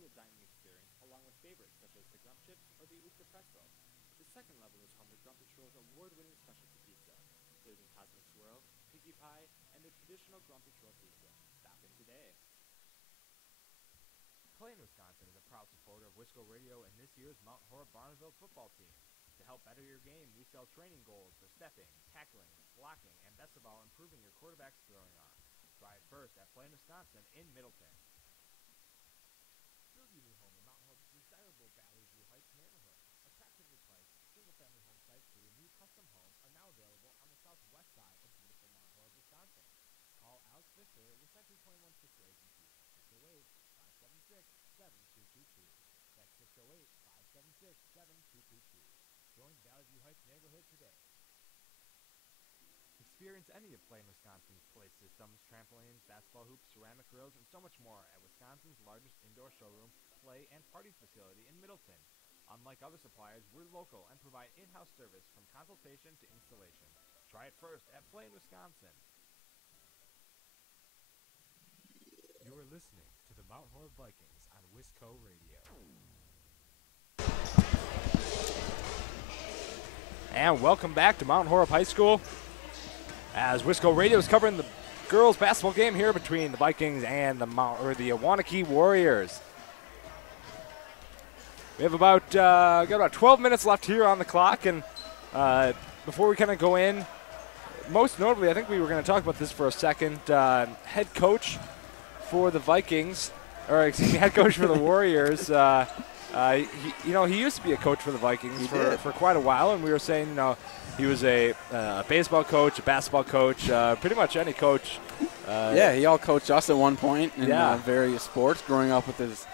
casual dining experience, along with favorites such as the Grump Chips or the Ukta Pretzel. The second level is home to Grumpy Troll's award-winning specialty pizza, including Cosmic Swirl, Piggy Pie, and the traditional Grumpy Troll pizza. Stop in today. PlayN Wisconsin is a proud supporter of Wisco Radio and this year's Mount Horeb football team. To help better your game, we sell training goals for stepping, tackling, blocking, and best of all, improving your quarterback's throwing arm. Try it first at PlayN Wisconsin in Middleton. Build your new home in Mount Horeb's desirable Valley View Heights neighborhood. Attractively priced, single-family home sites for your new custom home are now available on the southwest side of beautiful Mount Horeb, Wisconsin. Call Alex Fisher with Century 21 Sister Agency at 608-576-7222. That's 608-576-7222. Join Valley View Heights neighborhood today. Experience any of PlayN Wisconsin's play systems, trampolines, basketball hoops, ceramic grills, and so much more at Wisconsin's largest indoor showroom, play, and party facility in Middleton. Unlike other suppliers, we're local and provide in-house service from consultation to installation. Try it first at PlayN Wisconsin. You are listening to the Mount Horeb Vikings on Wisco Radio. And welcome back to Mount Horeb High School as Wisco Radio is covering the girls basketball game here between the Vikings and the Waunakee Warriors. We have got about 12 minutes left here on the clock, and before we kind of go in, most notably, I think we were going to talk about this for a second. Head coach for the Vikings, or excuse me, head coach for the Warriors. He used to be a coach for the Vikings for quite a while, and we were saying, he was a baseball coach, a basketball coach, pretty much any coach. He all coached us at one point in various sports, growing up with his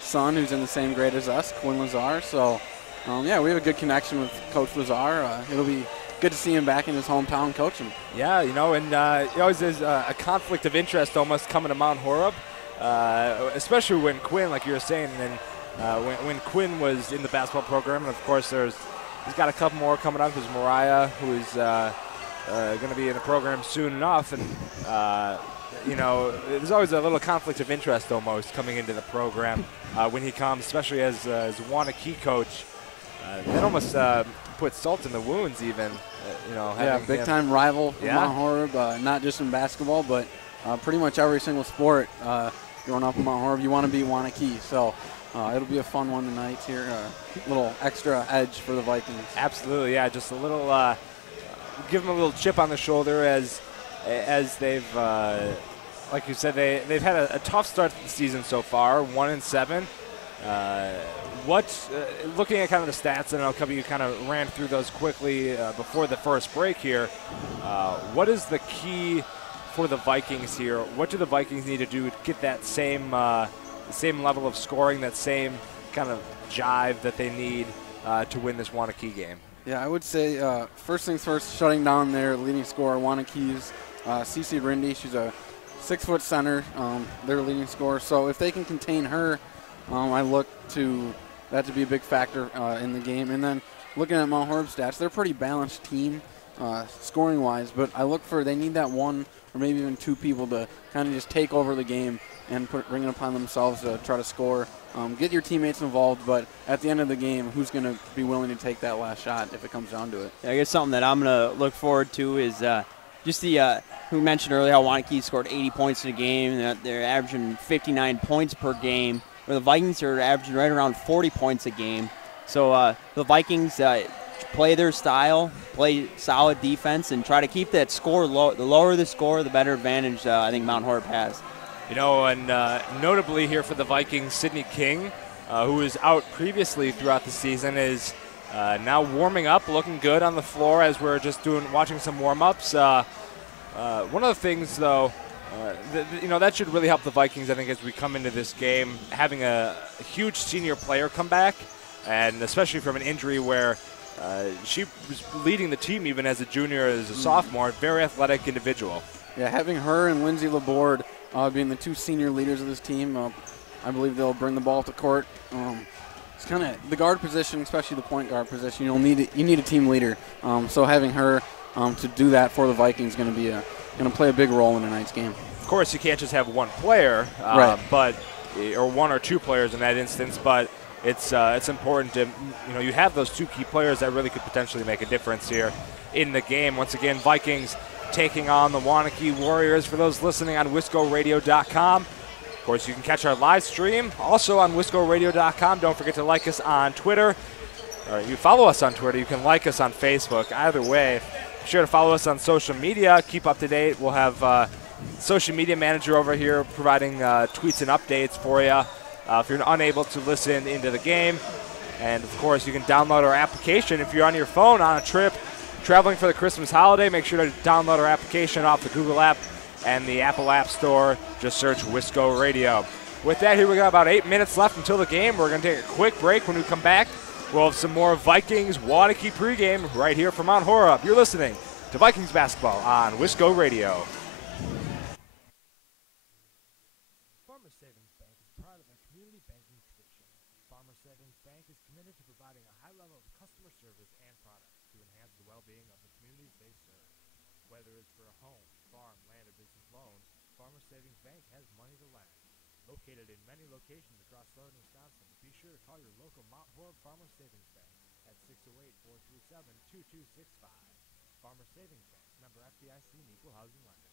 son, who's in the same grade as us, Quinn Lazar. So, we have a good connection with Coach Lazar. It'll be good to see him back in his hometown coaching. Yeah, and always there's a conflict of interest almost coming to Mount Horeb, especially when Quinn, like you were saying, and when Quinn was in the basketball program, and of course he's got a couple more coming up. There's Mariah, who is going to be in the program soon enough, and there's always a little conflict of interest almost coming into the program when he comes, especially as a Waunakee coach. That almost puts salt in the wounds, even. Big-time rival for Mount Horeb, not just in basketball, but pretty much every single sport. Growing up in Mount Horeb, you want to be Waunakee, so it'll be a fun one tonight here. A little extra edge for the Vikings. Absolutely, yeah, just a little, give them a little chip on the shoulder as they've, like you said, they've had a tough start to the season so far, 1-7. Looking at kind of the stats, and I'll cover you kind of ran through those quickly before the first break here. What is the key for the Vikings here? What do the Vikings need to do to get that same level of scoring, that same kind of jive that they need to win this Waunakee game? Yeah, I would say first things first, shutting down their leading scorer, Waunakee's Cece Rindy. She's a 6-foot center, their leading scorer. So if they can contain her, I look to that to be a big factor in the game. And then looking at Mount Horeb stats, they're a pretty balanced team scoring-wise, but I look for they need that one or maybe even two people to kind of just take over the game and bring it upon themselves to try to score. Get your teammates involved, but at the end of the game, who's going to be willing to take that last shot if it comes down to it? Yeah, I guess something that I'm going to look forward to is just the who mentioned earlier how Waunakee scored 80 points in a game, and they're averaging 59 points per game, where the Vikings are averaging right around 40 points a game. So the Vikings play their style, play solid defense, and try to keep that score low. The lower the score, the better advantage I think Mount Horeb has. And notably here for the Vikings, Sydney King, who was out previously throughout the season, is now warming up, looking good on the floor as we're just watching some warm-ups. One of the things, though, that should really help the Vikings, I think, as we come into this game, having a huge senior player come back, and especially from an injury where she was leading the team even as a junior, as a sophomore, very athletic individual. Yeah, having her and Lindsay Laborde being the two senior leaders of this team, I believe they'll bring the ball to court. It's kind of the guard position, especially the point guard position. You need a team leader. So having her to do that for the Vikings is going to play a big role in tonight's game. Of course, you can't just have one player, right. But or one or two players in that instance, but it's important to, you have those two key players that really could potentially make a difference here in the game. Once again, Vikings taking on the Waunakee Warriors. For those listening on WiscoRadio.com, of course, you can catch our live stream also on WiscoRadio.com. Don't forget to like us on Twitter. Or you follow us on Twitter. You can like us on Facebook. Either way, be sure to follow us on social media. Keep up to date. We'll have social media manager over here providing tweets and updates for you if you're unable to listen into the game. And, of course, you can download our application if you're on your phone on a trip, traveling for the Christmas holiday. Make sure to download our application off the Google app and the Apple App Store. Just search Wisco Radio. With that, here we got about 8 minutes left until the game. We're going to take a quick break. When we come back, we'll have some more Vikings Waunakee pregame right here from Mount Horeb. You're listening to Vikings basketball on Wisco Radio. Farmers Savings Bank is proud of their community banking tradition. Farmers Savings Bank is committed to providing a high level of customer service and products to enhance the well-being of the communities they serve. Whether it's for a home, farm, land, or business loans, Farmers Savings Bank has money to lend. Located in many locations across southern Wisconsin, be sure to call your local Mount Horeb Farmers Savings Bank at 608-437-2265. Farmers Savings Bank, member FDIC and equal housing lender.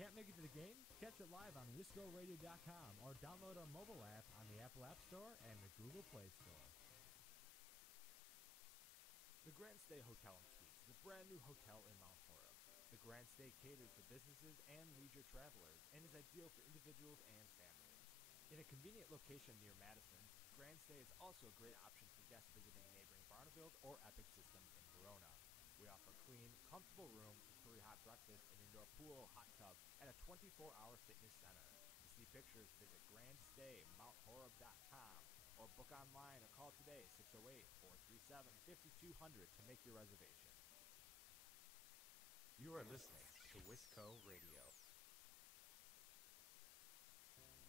Can't make it to the game? Catch it live on WiscoRadio.com or download our mobile app on the Apple App Store and the Google Play Store. The GrandStay Hotel and Suites is a brand new hotel in Mount Horeb. The GrandStay caters to businesses and leisure travelers and is ideal for individuals and families. In a convenient location near Madison, GrandStay is also a great option for guests visiting neighboring Barneveld or Epic Systems in Verona. We offer a clean, comfortable room, free hot breakfast, an indoor pool, hot tub, and a 24-hour fitness center. To see pictures, visit GrandStayMountHoreb.com or book online or call today 608-437-5200 to make your reservation. You are listening to Wisco Radio.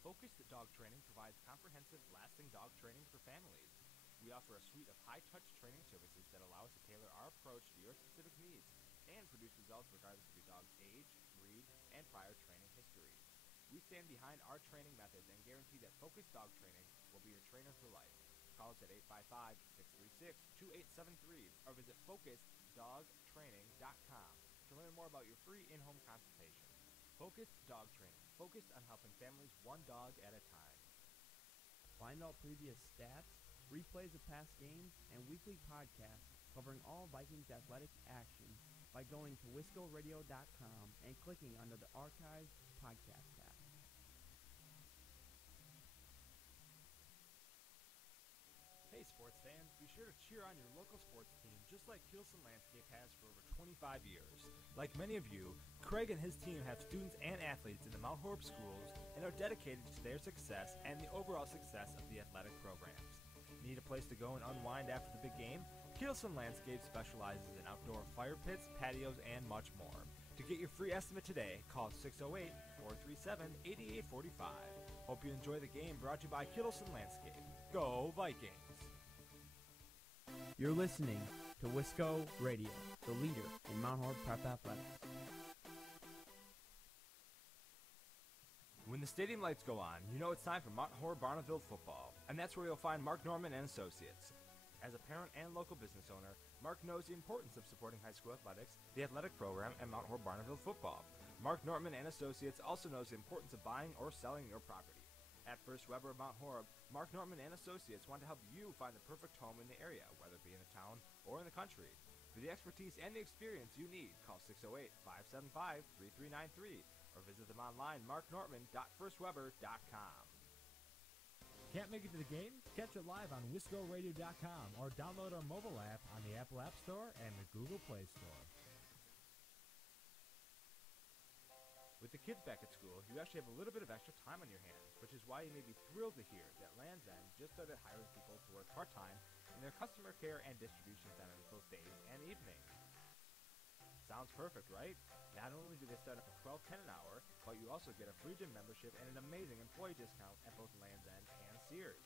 Focused Dog Training provides comprehensive, lasting dog training for families. We offer a suite of high-touch training services that allow us to tailor our approach to your specific needs and produce results regardless of your dog's age, breed, and prior training history. We stand behind our training methods and guarantee that Focused Dog Training will be your trainer for life. Call us at 855-636-2873 or visit FocusedDogTraining.com to learn more about your free in-home consultation. Focused Dog Training, focused on helping families one dog at a time. Find all previous stats, replays of past games, and weekly podcasts covering all Vikings athletic action by going to WiscoRadio.com and clicking under the Archives Podcast tab. Hey sports fans, be sure to cheer on your local sports team just like Kielson Landscape has for over 25 years. Like many of you, Craig and his team have students and athletes in the Mount Horeb schools and are dedicated to their success and the overall success of the athletic programs. Need a place to go and unwind after the big game? Kielson Landscape specializes in outdoor fire pits, patios, and much more. To get your free estimate today, call 608-437-8845. Hope you enjoy the game, brought to you by Kielson Landscape. Go Vikings! You're listening to Wisco Radio, the leader in Mount Horeb Prep Athletics. When the stadium lights go on, you know it's time for Mount Horeb Barneveld football, and that's where you'll find Mark Norman and Associates. As a parent and local business owner, Mark knows the importance of supporting high school athletics, the athletic program, and Mount Horeb Barneveld football. Mark Norman and Associates also knows the importance of buying or selling your property. At First Weber of Mount Horeb, Mark Norman and Associates want to help you find the perfect home in the area, whether it be in the town or in the country. For the expertise and the experience you need, call 608-575-3393 or visit them online, marknorman.firstweber.com. Can't make it to the game? Catch it live on WiscoRadio.com or download our mobile app on the Apple App Store and the Google Play Store. With the kids back at school, you actually have a little bit of extra time on your hands, which is why you may be thrilled to hear that Land's End just started hiring people to work part-time in their customer care and distribution centers both days and evenings. Sounds perfect, right? Not only do they start up at $12.10 an hour, but you also get a free gym membership and an amazing employee discount at both Land's End and Sears.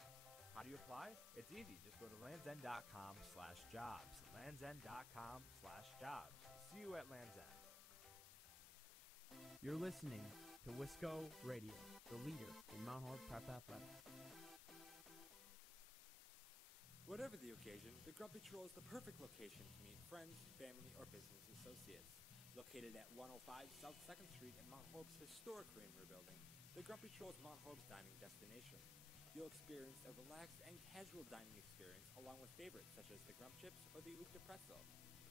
How do you apply? It's easy. Just go to landsend.com/jobs. landsend.com/jobs. See you at Land's End. You're listening to Wisco Radio, the leader in Mount Horeb Athletics. Whatever the occasion, the Grumpy Troll is the perfect location to meet friends, family, or business associates. Located at 105 South 2nd Street in Mount Horeb's historic Creamery building, the Grumpy Troll is Mount Horeb's dining destination. You'll experience a relaxed and casual dining experience along with favorites such as the Grump Chips or the Oop de Pretzel.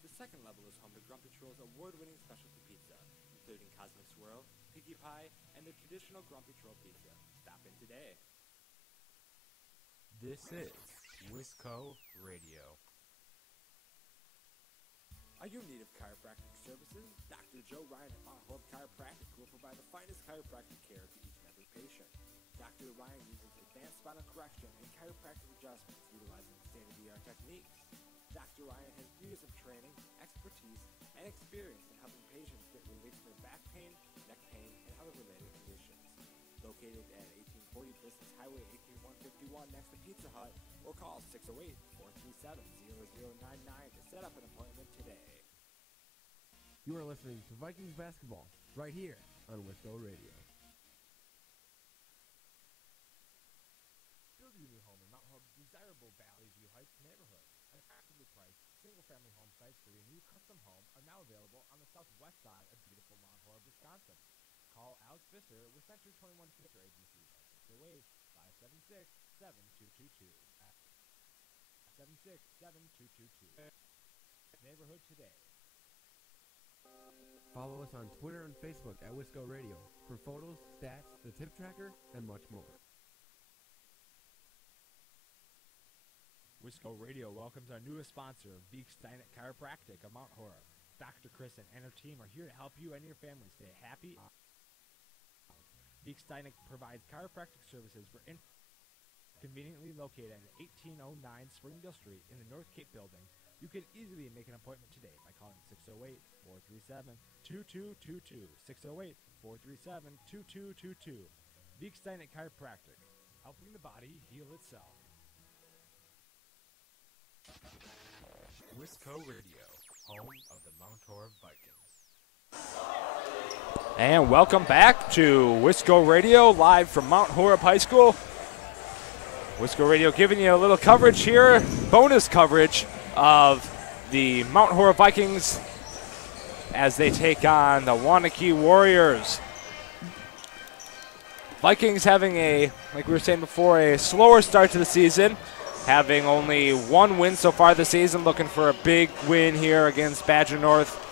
The second level is home to Grumpy Troll's award-winning specialty pizza, including Cosmic Swirl, Piggy Pie, and the traditional Grumpy Troll pizza. Stop in today. This is Wisco Radio. Are you in need of chiropractic services? Dr. Joe Ryan at Mount Horeb Chiropractic will provide the finest chiropractic care to each and every patient. Dr. Ryan uses advanced spinal correction and chiropractic adjustments utilizing state-of-the-art techniques. Dr. Ryan has years of training, expertise, and experience in helping patients get relief from their back pain, neck pain, and other related conditions. Located at 1840 Business Highway 18151 next to Pizza Hut, or call 608-437-0099 to set up an appointment today. You are listening to Vikings basketball right here on Wisco Radio. Build your new home in Mount Horeb's desirable Valley View Heights neighborhood. Attractively priced single-family home sites for your new custom home are now available on the southwest side of beautiful Mount Horeb, Wisconsin. Call Alex Visser with Century 21 Visser Agency at 608-576-7222. 767-222. Neighborhood today. Follow us on Twitter and Facebook at Wisco Radio for photos, stats, the tip tracker, and much more. Wisco Radio welcomes our newest sponsor, Beek Steinet Chiropractic of Mount Horeb. Dr. Kristen and her team are here to help you and your family stay happy. Beek Steinet provides chiropractic services for conveniently located at 1809 Springdale Street in the North Cape building. You can easily make an appointment today by calling 608-437-2222. 608-437-2222. Beek Steinet Chiropractic, helping the body heal itself. Wisco Radio, home of the Mount Horeb Vikings. And welcome back to Wisco Radio, live from Mount Horeb High School. Wisco Radio giving you a little coverage here, bonus coverage of the Mount Horeb Vikings as they take on the Waunakee Warriors. Vikings having a, like we were saying before, a slower start to the season, having only one win so far this season, looking for a big win here against Badger North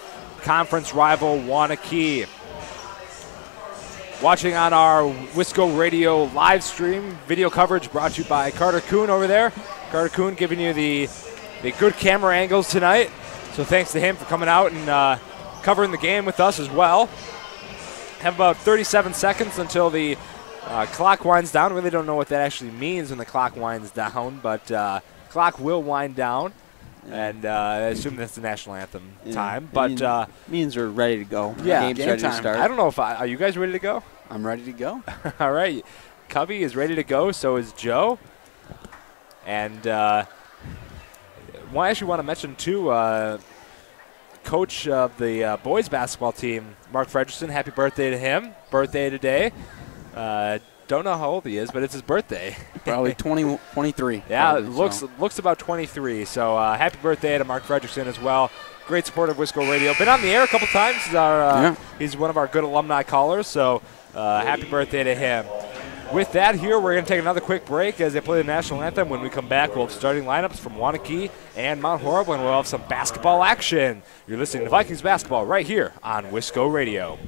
conference rival Waunakee. Watching on our Wisco Radio live stream, video coverage brought to you by Carter Kuhn over there. Carter Kuhn giving you the good camera angles tonight. So thanks to him for coming out and covering the game with us as well. Have about 37 seconds until the clock winds down. Really don't know what that actually means when the clock winds down, but clock will wind down. And I assume that's the national anthem time. But means we're ready to go. Yeah, game's ready to start. I don't know if are you guys ready to go? I'm ready to go. All right, Covey is ready to go. So is Joe. And I actually want to mention too, coach of the boys basketball team, Mark Fredrickson. Happy birthday to him! Birthday today. Don't know how old he is, but it's his birthday. Probably 23. Yeah, probably, looks about 23. So happy birthday to Mark Fredrickson as well. Great supporter of Wisco Radio. Been on the air a couple times. He's one of our good alumni callers. So happy birthday to him. With that here, we're going to take another quick break as they play the national anthem. When we come back, we'll have starting lineups from Waunakee and Mount Horeb, and we'll have some basketball action. You're listening to Vikings basketball right here on Wisco Radio.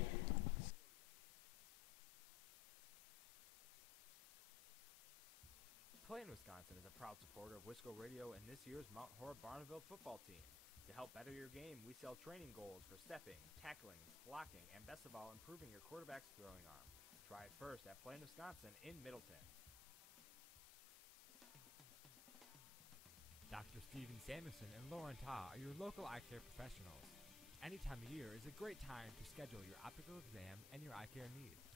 PlayN Wisconsin is a proud supporter of Wisco Radio and this year's Mount Horeb Barneville football team. To help better your game, we sell training goals for stepping, tackling, blocking, and best of all, improving your quarterback's throwing arm. Try it first at PlayN Wisconsin in Middleton. Dr. Steven Samuelson and Lauren Ta are your local eye care professionals. Any time of year is a great time to schedule your optical exam and your eye care needs.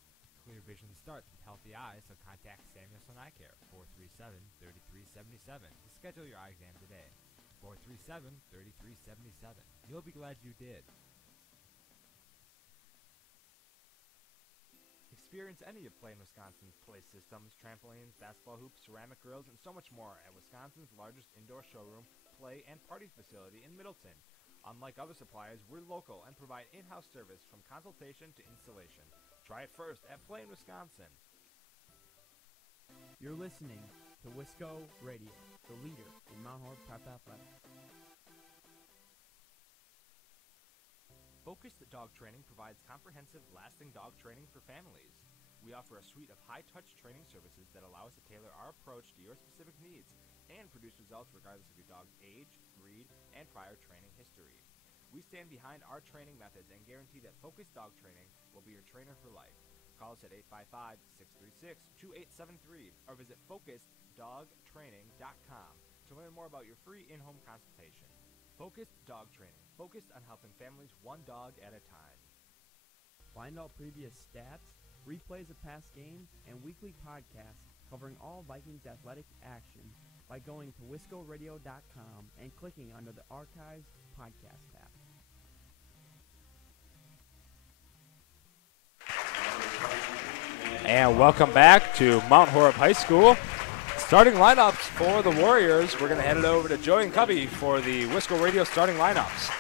Clear vision starts with healthy eyes, so contact Samuelson Eye Care, 437-3377, to schedule your eye exam today. 437-3377. You'll be glad you did. Experience any of PlayN Wisconsin's play systems, trampolines, basketball hoops, ceramic grills, and so much more at Wisconsin's largest indoor showroom, play, and party facility in Middleton. Unlike other suppliers, we're local and provide in-house service from consultation to installation. Try it first at PlayN Wisconsin. You're listening to Wisco Radio, the leader in Mount Horeb Athletics. Focused Dog Training provides comprehensive, lasting dog training for families. We offer a suite of high-touch training services that allow us to tailor our approach to your specific needs and produce results regardless of your dog's age, breed, and prior training history. We stand behind our training methods and guarantee that Focused Dog Training will be your trainer for life. Call us at 855-636-2873 or visit FocusedDogTraining.com to learn more about your free in-home consultation. Focused Dog Training, focused on helping families one dog at a time. Find all previous stats, replays of past games, and weekly podcasts covering all Vikings athletic action by going to wiscoradio.com and clicking under the Archives podcast tab. And welcome back to Mount Horeb High School. Starting lineups for the Warriors. We're going to hand it over to Joey and Cubby for the Wisco Radio starting lineups.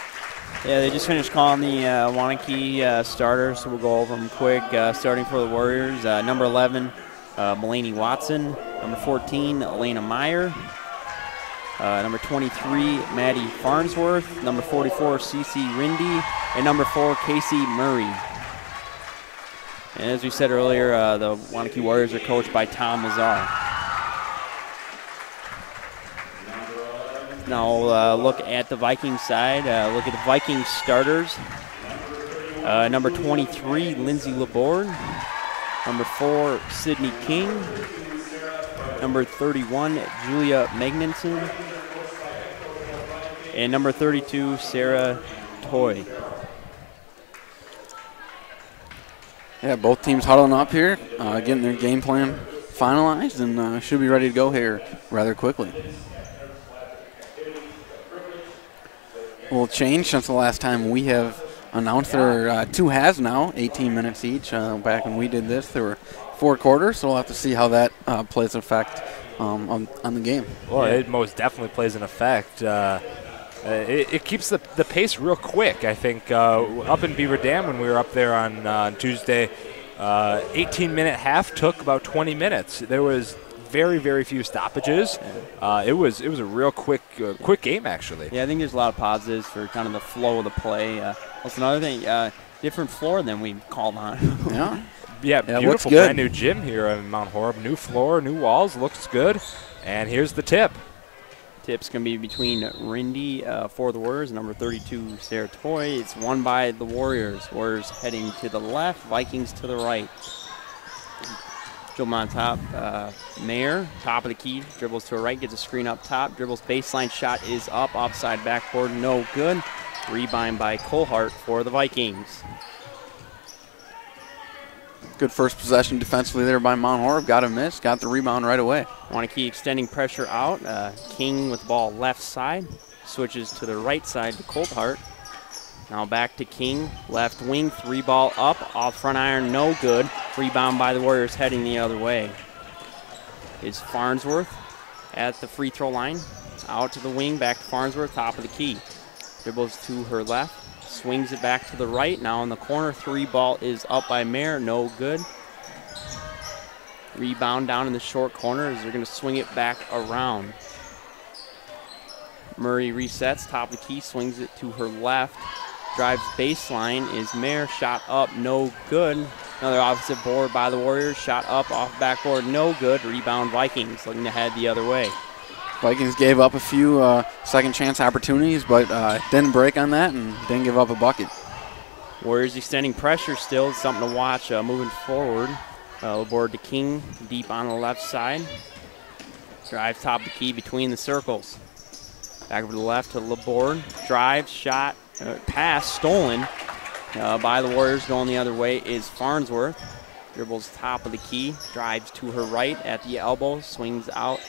Yeah, they just finished calling the Waunakee starters, so we'll go over them quick. Starting for the Warriors, number 11, Mulaney Watson. Number 14, Elena Meyer. Number 23, Maddie Farnsworth. Number 44, Cece Rindy. And number 4, Casey Murray. And as we said earlier, the Waunakee Warriors are coached by Tom Mazar. Now look at the Vikings side. Look at the Vikings starters. Number 23, Lindsay Laborde. Number 4, Sydney King. Number 31, Julia Magninson. And number 32, Sarah Toy. Yeah, both teams huddling up here, getting their game plan finalized, and should be ready to go here rather quickly. A little change since the last time we have announced. There are 2 halves now, 18 minutes each. Back when we did this, there were 4 quarters, so we'll have to see how that plays an effect on the game. Well, it most definitely plays an effect. It keeps the pace real quick, I think. Up in Beaver Dam when we were up there on Tuesday, 18-minute half took about 20 minutes. There was very, very few stoppages. It was a real quick game, actually. Yeah, I think there's a lot of positives for kind of the flow of the play. That's another thing, different floor than we called on. Yeah, beautiful brand new gym here in Mount Horeb. New floor, new walls, looks good. And here's the tip. Tip's going to be between Rindy for the Warriors, number 32, Sarah Toy. It's won by the Warriors. Warriors heading to the left, Vikings to the right. Dribble on top, Mayer, top of the key, dribbles to her right, gets a screen up top, dribbles baseline shot is up, offside backboard, no good. Rebound by Colhart for the Vikings. Good first possession defensively there by Mount Horeb. Got a miss, got the rebound right away. Waunakee extending pressure out. King with the ball left side, switches to the right side to Colhart. Now back to King, left wing, 3-ball up, off front iron, no good. Rebound by the Warriors heading the other way. Is Farnsworth at the free throw line. Out to the wing, back to Farnsworth, top of the key. Dribbles to her left, swings it back to the right. Now in the corner, 3-ball is up by Mayer, no good. Rebound down in the short corner as they're going to swing it back around. Murray resets, top of the key, swings it to her left. Drives baseline is Mayer, shot up, no good. Another opposite board by the Warriors, shot up, off backboard, no good. Rebound Vikings, looking to head the other way. Vikings gave up a few second chance opportunities, but didn't break on that and didn't give up a bucket. Warriors extending pressure still, something to watch moving forward. Laborde to King, deep on the left side. Drives top of the key between the circles. Back over to the left to Laborde, drives, shot, pass stolen by the Warriors. Going the other way is Farnsworth. Dribbles top of the key, drives to her right at the elbow, swings out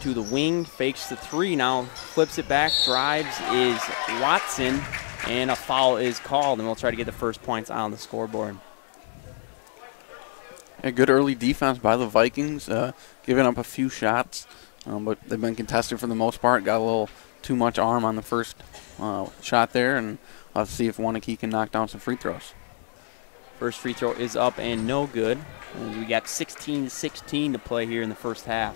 to the wing, fakes the 3, now flips it back, drives is Watson, and a foul is called, and we'll try to get the first points on the scoreboard. A good early defense by the Vikings, giving up a few shots, but they've been contested for the most part. Got a little too much arm on the first shot there, and we'll have to see if Waunakee can knock down some free throws. First free throw is up and no good. And we got 16-16 to play here in the first half.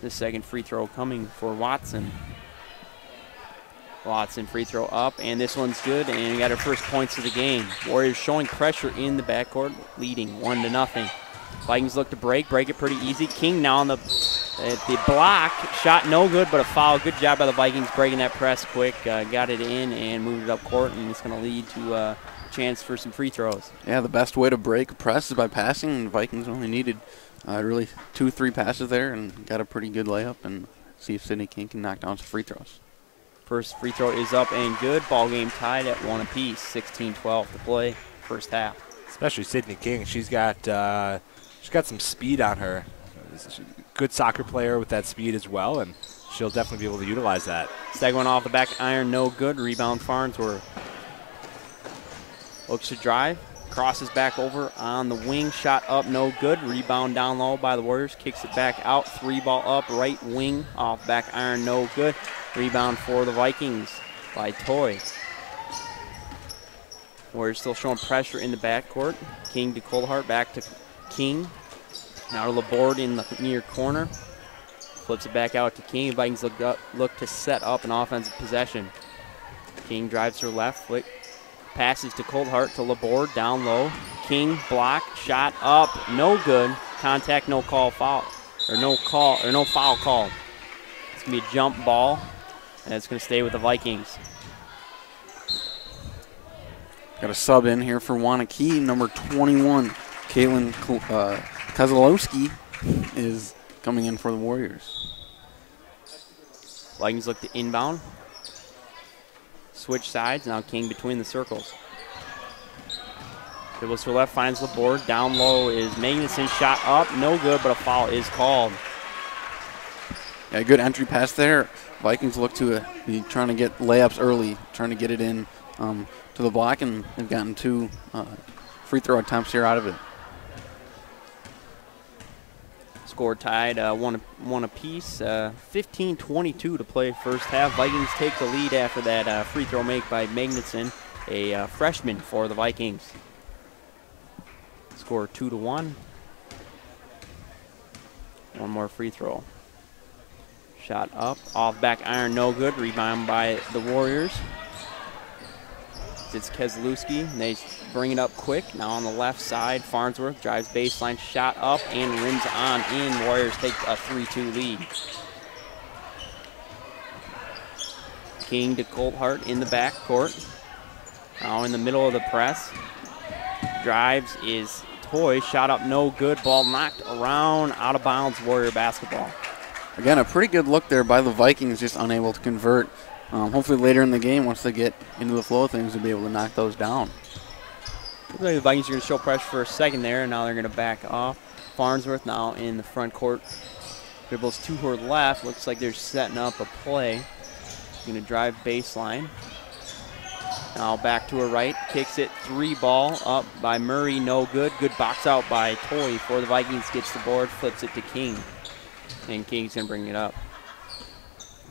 The second free throw coming for Watson. Watson free throw up, and this one's good, and we got our first points of the game. Warriors showing pressure in the backcourt, leading 1-0. Vikings look to break it pretty easy. King now on the block, shot no good, but a foul. Good job by the Vikings breaking that press quick, got it in and moved it up court, and it's going to lead to a chance for some free throws. Yeah, the best way to break a press is by passing, and the Vikings only needed really 2-3 passes there and got a pretty good layup, and see if Sidney King can knock down some free throws. First free throw is up and good. Ball game tied at 1 apiece. 16-12 to play first half. Especially Sidney King. She's got some speed on her. Good soccer player with that speed as well, and she'll definitely be able to utilize that. Second one off the back iron, no good. Rebound Farnsworth. Looks to drive. Crosses back over on the wing. Shot up, no good. Rebound down low by the Warriors. Kicks it back out. 3-ball up, right wing. Off back iron, no good. Rebound for the Vikings by Toy. Warriors still showing pressure in the backcourt. King to Coldhart, back to King. Now to Laborde in the near corner. Flips it back out to King. Vikings look to set up an offensive possession. King drives to her left. Flick. Passes to Coldhart to Laborde, down low. King block, shot up, no good. Contact, no foul called. It's gonna be a jump ball, and it's gonna stay with the Vikings. Got a sub in here for Waunakee, number 21, Caitlin Kozlowski is coming in for the Warriors. Vikings look to inbound. Switch sides, now King between the circles. Dribbles to her left, finds Laborde. Down low is Magnuson, shot up, no good, but a foul is called. Yeah, good entry pass there. Vikings look to be trying to get layups early, trying to get it in to the block, and they've gotten 2 free throw attempts here out of it. Score tied, one apiece. 15-22 to play first half. Vikings take the lead after that free throw make by Magnuson, a freshman for the Vikings. Score 2-1. One more free throw. Shot up, off back iron, no good. Rebound by the Warriors. It's Kozlowski. They bring it up quick. Now on the left side, Farnsworth drives baseline, shot up, and rims on in. Warriors take a 3-2 lead. King to Coldhart in the backcourt. Now in the middle of the press. Drives is Toy. Shot up, no good. Ball knocked around, out of bounds, Warrior basketball. Again, a pretty good look there by the Vikings, just unable to convert. Hopefully later in the game, once they get into the flow of things, they'll be able to knock those down. Looks like the Vikings are going to show pressure for a second there, and now they're going to back off. Farnsworth now in the front court. Dribbles to her left. Looks like they're setting up a play. Going to drive baseline. Now back to her right. Kicks it, 3-ball up by Murray. No good. Good box out by Toy for the Vikings. Gets the board, flips it to King. And King's going to bring it up.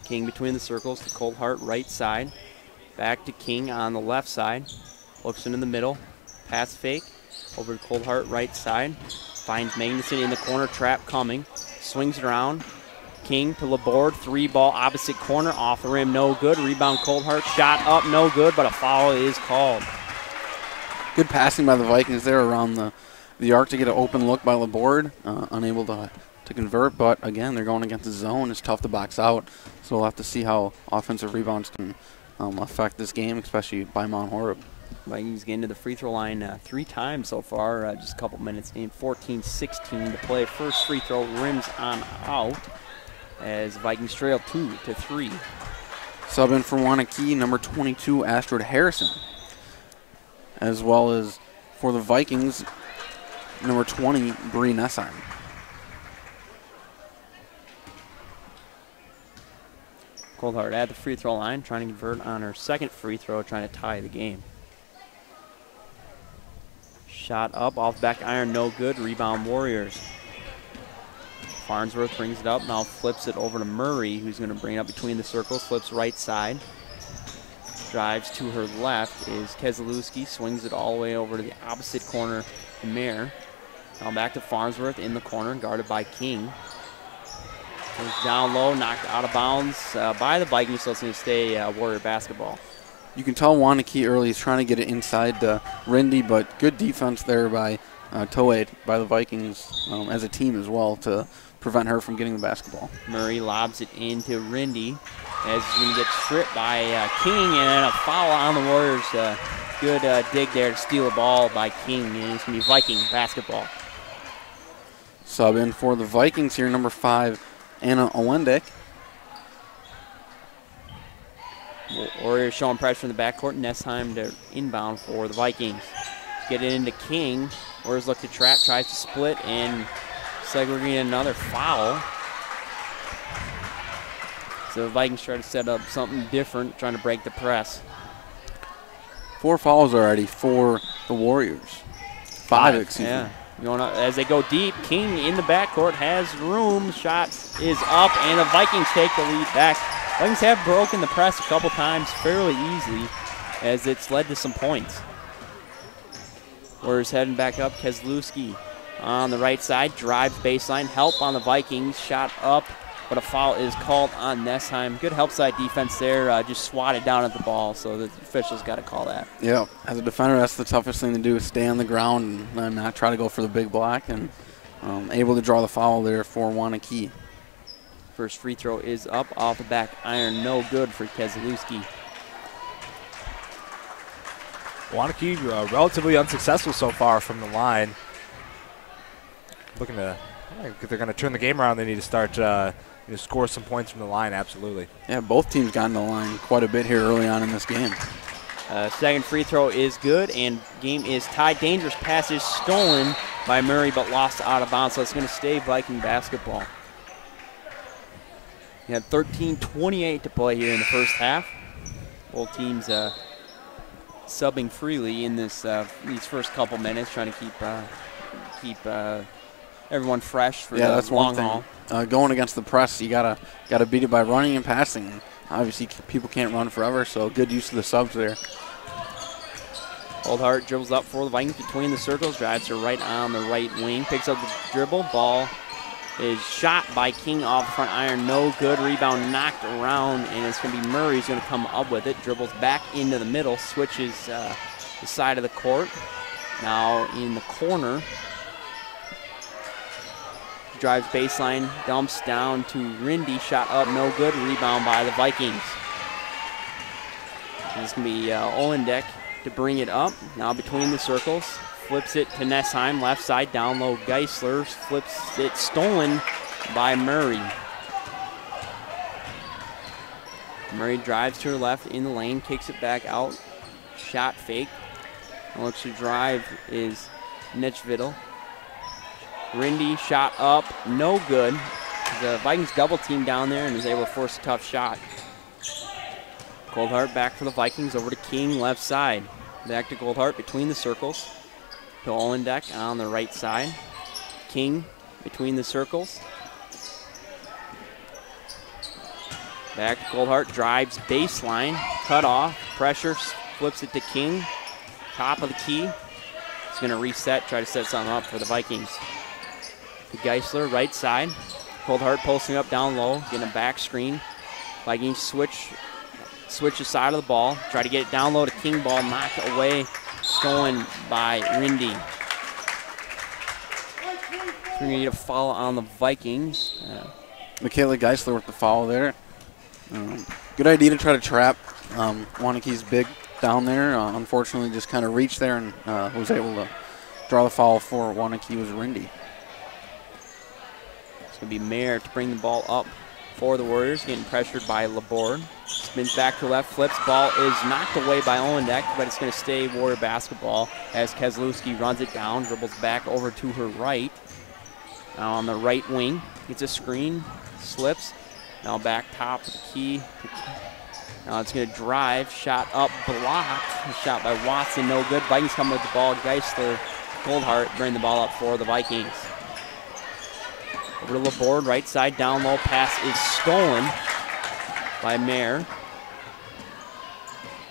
King between the circles to Coldhart, right side. Back to King on the left side. Looks into the middle. Pass fake. Over to Coldhart, right side. Finds Magnuson in the corner, trap coming. Swings it around. King to Laborde, 3-ball, opposite corner, off the rim, no good. Rebound Coldhart, shot up, no good, but a foul is called. Good passing by the Vikings there around the arc to get an open look by Laborde. Unable to convert, but again, they're going against the zone. It's tough to box out, so we'll have to see how offensive rebounds can affect this game, especially by Mount Horeb. Vikings get into the free throw line 3 times so far, just a couple minutes in. 14-16 to play. First free throw rims on out as Vikings trail 2-3. Sub in for Waunakee, number 22, Astrid Harrison. As well as for the Vikings, number 20, Bree Nessheim. Coldhart at the free throw line, trying to convert on her second free throw, trying to tie the game. Shot up off back iron, no good. Rebound Warriors. Farnsworth brings it up, now flips it over to Murray, who's going to bring it up between the circles, flips right side. Drives to her left is Keselowski, swings it all the way over to the opposite corner to Mayer. Now back to Farnsworth in the corner, guarded by King. Goes down low, knocked out of bounds by the Vikings, so it's going to stay Warrior basketball. You can tell Waunakee early is trying to get it inside Rindy, but good defense there by Toad, by the Vikings as a team as well to prevent her from getting the basketball. Murray lobs it into Rindy as he's going to get stripped by King, and a foul on the Warriors. Good dig there to steal the ball by King, and it's going to be Viking basketball. Sub in for the Vikings here, number 5, Anna Olendek. Warriors showing pressure in the backcourt. Nesheim to inbound for the Vikings. Get it into King. Warriors look to trap, tries to split, and segregating another foul. So the Vikings try to set up something different, trying to break the press. 4 fouls already for the Warriors. 5, excuse me. As they go deep, King in the backcourt has room. Shot is up, and the Vikings take the lead back. Vikings have broken the press a couple times fairly easily, as it's led to some points. Warriors heading back up. Keselowski on the right side, drives baseline, help on the Vikings. Shot up, but a foul is called on Nesheim. Good help side defense there, just swatted down at the ball, so the officials got to call that. Yeah, as a defender, that's the toughest thing to do, is stay on the ground and not try to go for the big block, and able to draw the foul there for Waunakee. First free throw is up off the back iron, no good for Keselowski. Waunakee relatively unsuccessful so far from the line. Looking to, if they're going to turn the game around, they need to start score some points from the line, absolutely. Yeah, both teams got in the line quite a bit here early on in this game. Second free throw is good, and game is tied. Dangerous pass is stolen by Murray, but lost out of bounds, so it's going to stay Viking basketball. You had 13:28 to play here in the first half. Both teams subbing freely in this these first couple minutes, trying to keep everyone fresh for the long haul. Going against the press, you gotta beat it by running and passing. Obviously, people can't run forever, so good use of the subs there. Goldhart dribbles up for the Vikings between the circles, drives her right on the right wing, picks up the dribble, ball is shot by King off the front iron, no good. Rebound knocked around, and it's going to be Murray who's going to come up with it. Dribbles back into the middle, switches the side of the court. Now in the corner, drives baseline, dumps down to Rindy, shot up, no good. Rebound by the Vikings. And it's going to be Olendek to bring it up. Now between the circles. Flips it to Nesheim, left side, down low. Geisler flips it, stolen by Murray. Murray drives to her left in the lane, kicks it back out. Shot fake. Looks to drive is Nechvidel. Rindy shot up, no good. The Vikings double team down there and is able to force a tough shot. Goldhart back for the Vikings, over to King, left side. Back to Goldhart between the circles. To Olendek on the right side. King between the circles. Back to Goldhart, drives baseline, cut off, pressure, flips it to King. Top of the key. He's going to reset, try to set something up for the Vikings. To Geisler, right side. Goldhart posting up down low, getting a back screen. Vikings switch the side of the ball, try to get it down low to King, ball knocked away. Stolen by Rindy. We're going to need a foul on the Vikings. Michaela Geisler with the foul there. Good idea to try to trap Waunakee's big down there. Unfortunately, just kind of reached there and was able to draw the foul for Waunakee was Rindy. It's going to be Mayer to bring the ball up for the Warriors, getting pressured by Laborde. Spins back to left, flips, ball is knocked away by Olendek, but it's going to stay Warrior basketball as Keselowski runs it down, dribbles back over to her right. Now on the right wing, gets a screen, slips. Now back top of the key. Now it's going to drive, shot up, blocked. Shot by Watson, no good. Vikings come with the ball. Geisler Coldheart bring the ball up for the Vikings. Over to Laborde, right side, down low. Pass is stolen by Mayer.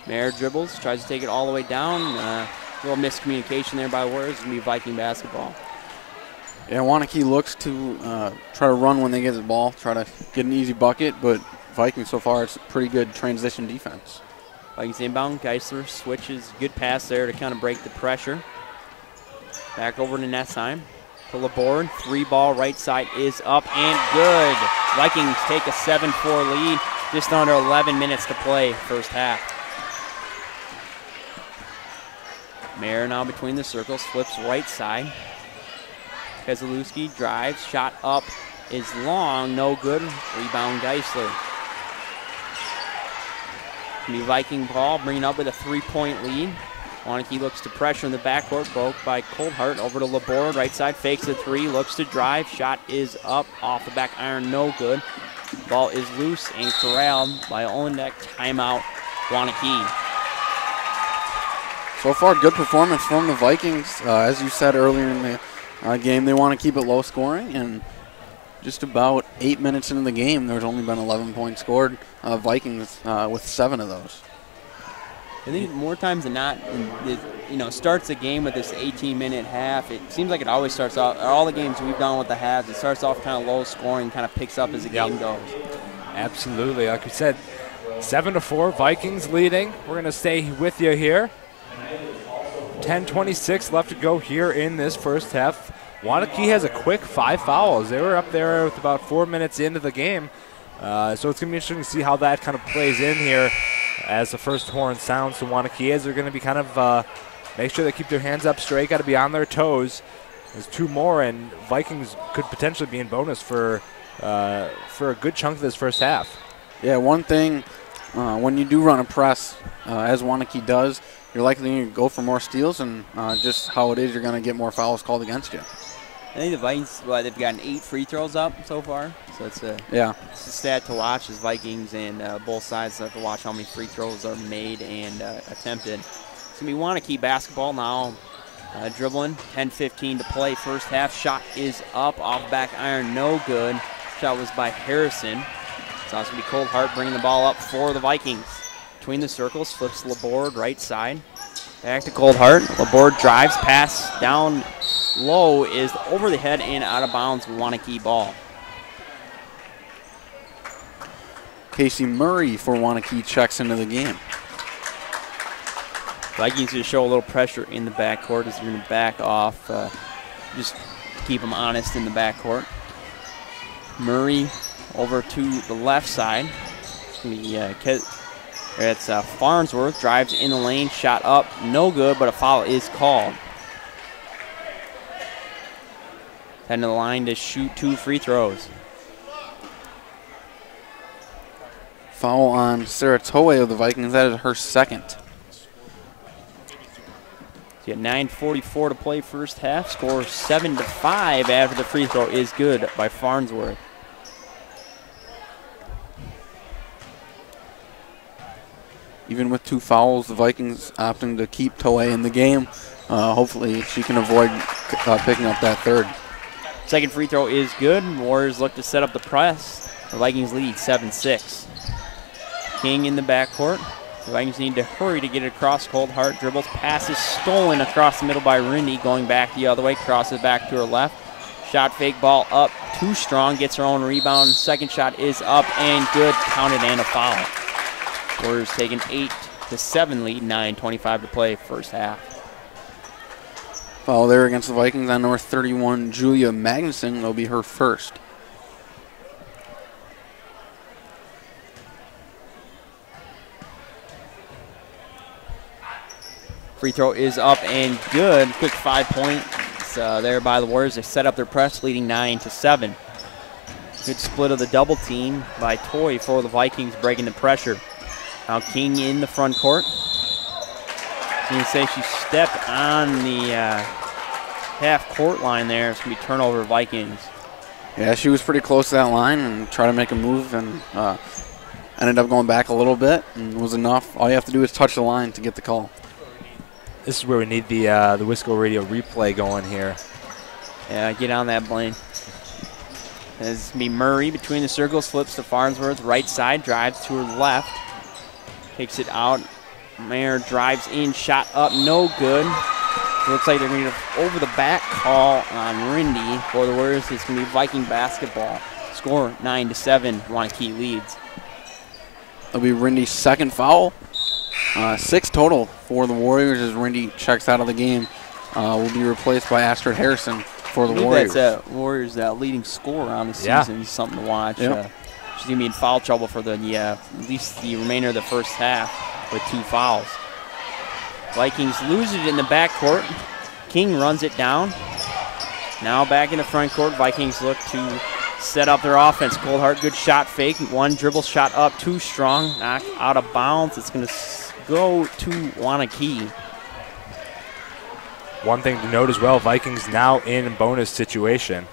Mayer dribbles, tries to take it all the way down. A little miscommunication there by Warriors. It's going to be Viking basketball. Yeah, Waunakee looks to try to run when they get the ball, try to get an easy bucket, but Vikings so far, it's a pretty good transition defense. Vikings inbound. Geisler switches. Good pass there to kind of break the pressure. Back over to Nessheim. To Laborde. 3-ball right side is up and good. Vikings take a 7-4 lead. Just under 11 minutes to play first half. Mayer now between the circles. Flips right side. Keselowski drives. Shot up is long. No good. Rebound Geisler. Be Viking ball, bringing up with a 3-point lead. Waunakee looks to pressure in the backcourt, broke by Coldheart. Over to Laborde, right side, fakes a 3, looks to drive. Shot is up, off the back iron, no good. Ball is loose and corralled by Olenek. Timeout, Waunakee. So far, good performance from the Vikings. As you said earlier in the game, they want to keep it low scoring, and just about 8 minutes into the game, there's only been 11 points scored. Vikings with 7 of those. I think more times than not, it starts a game with this 18-minute half. It seems like it always starts off, all the games we've done with the halves, it starts off kind of low scoring, kind of picks up as the game goes. Absolutely. Like we said, 7-4, Vikings leading. We're going to stay with you here. 10:26 left to go here in this first half. Waunakee has a quick 5 fouls. They were up there with about 4 minutes into the game. So it's going to be interesting to see how that kind of plays in here as the first horn sounds to Waunakee, as they're going to be kind of make sure they keep their hands up straight, got to be on their toes. There's 2 more, and Vikings could potentially be in bonus for a good chunk of this first half. Yeah, one thing, when you do run a press, as Waunakee does, you're likely to go for more steals, and just how it is, you're going to get more fouls called against you. I think the Vikings, they've gotten 8 free throws up so far. So it's a stat to watch as Vikings and both sides have to watch how many free throws are made and attempted. So we want to keep basketball now. Dribbling, 10:15 to play first half. Shot is up, off back iron, no good. Shot was by Harrison. So it's going to be Coldheart bringing the ball up for the Vikings. Between the circles, flips Laborde right side. Back to Coldheart. Laborde drives, pass down low is over the head and out of bounds. Waunakee ball. Casey Murray for Waunakee checks into the game. Vikings going to show a little pressure in the backcourt as they're going to back off. Just keep them honest in the backcourt. Murray over to the left side. It's Farnsworth, drives in the lane, shot up, no good, but a foul is called. Heading to the line to shoot 2 free throws. Foul on Sarah Toei of the Vikings. That is her second. You got 9:44 to play first half. Score 7-5 after the free throw is good by Farnsworth. Even with 2 fouls, the Vikings opting to keep Toei in the game. Hopefully she can avoid picking up that third. Second free throw is good. Warriors look to set up the press. The Vikings lead 7-6. King in the backcourt. The Vikings need to hurry to get it across. Coldheart dribbles, passes stolen across the middle by Rindy, going back the other way, crosses back to her left. Shot fake, ball up, too strong, gets her own rebound. Second shot is up and good, counted and a foul. Warriors taking 8-7 lead, 9:25 to play first half. Foul there against the Vikings on number 31, Julia Magnuson. That'll be her first. Free throw is up and good. Quick 5 points there by the Warriors. They set up their press, leading 9-7. Good split of the double team by Toy for the Vikings, breaking the pressure. Now King in the front court. So you can say she stepped on the half-court line there. It's going to be turnover Vikings. Yeah, she was pretty close to that line and tried to make a move and ended up going back a little bit and was enough. All you have to do is touch the line to get the call. This is where we need the Wisco Radio replay going here. Yeah, get on that, Blaine. As me Murray between the circles, flips to Farnsworth, right side, drives to her left, takes it out. Mayer drives in, shot up, no good. Looks like they're going to get an over the back call on Rindy for the Warriors. It's going to be Viking basketball. Score 9-7. Waunakee leads. It'll be Rindy's second foul. 6 total for the Warriors as Rindy checks out of the game. Will be replaced by Astrid Harrison for the Warriors. That's Warriors' leading scorer on the season. Something to watch. Yep. She's going to be in foul trouble for the at least the remainder of the first half with 2 fouls. Vikings lose it in the backcourt. King runs it down. Now back in the front court. Vikings look to set up their offense. Coldheart, good shot fake. 1 dribble shot up, too strong. Knocked out of bounds. It's going to go to Waunakee. One thing to note as well, Vikings now in bonus situation.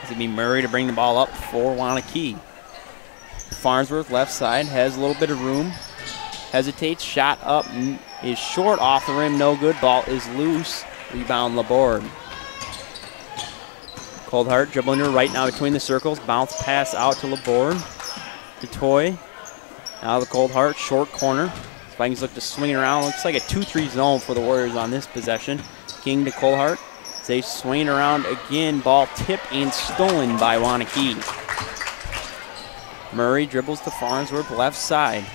It's going to be Murray to bring the ball up for Waunakee. Farnsworth, left side, has a little bit of room. Hesitates, shot up, is short off the rim, no good. Ball is loose. Rebound Laborde. Coldheart dribbling to her right now between the circles. Bounce pass out to Laborde. To Toy. Now the Coldheart, short corner. Vikings look to swing it around. Looks like a 2-3 zone for the Warriors on this possession. King to Coldheart. They swing around again. Ball tipped and stolen by Waunakee. Murray dribbles to Farnsworth, left side.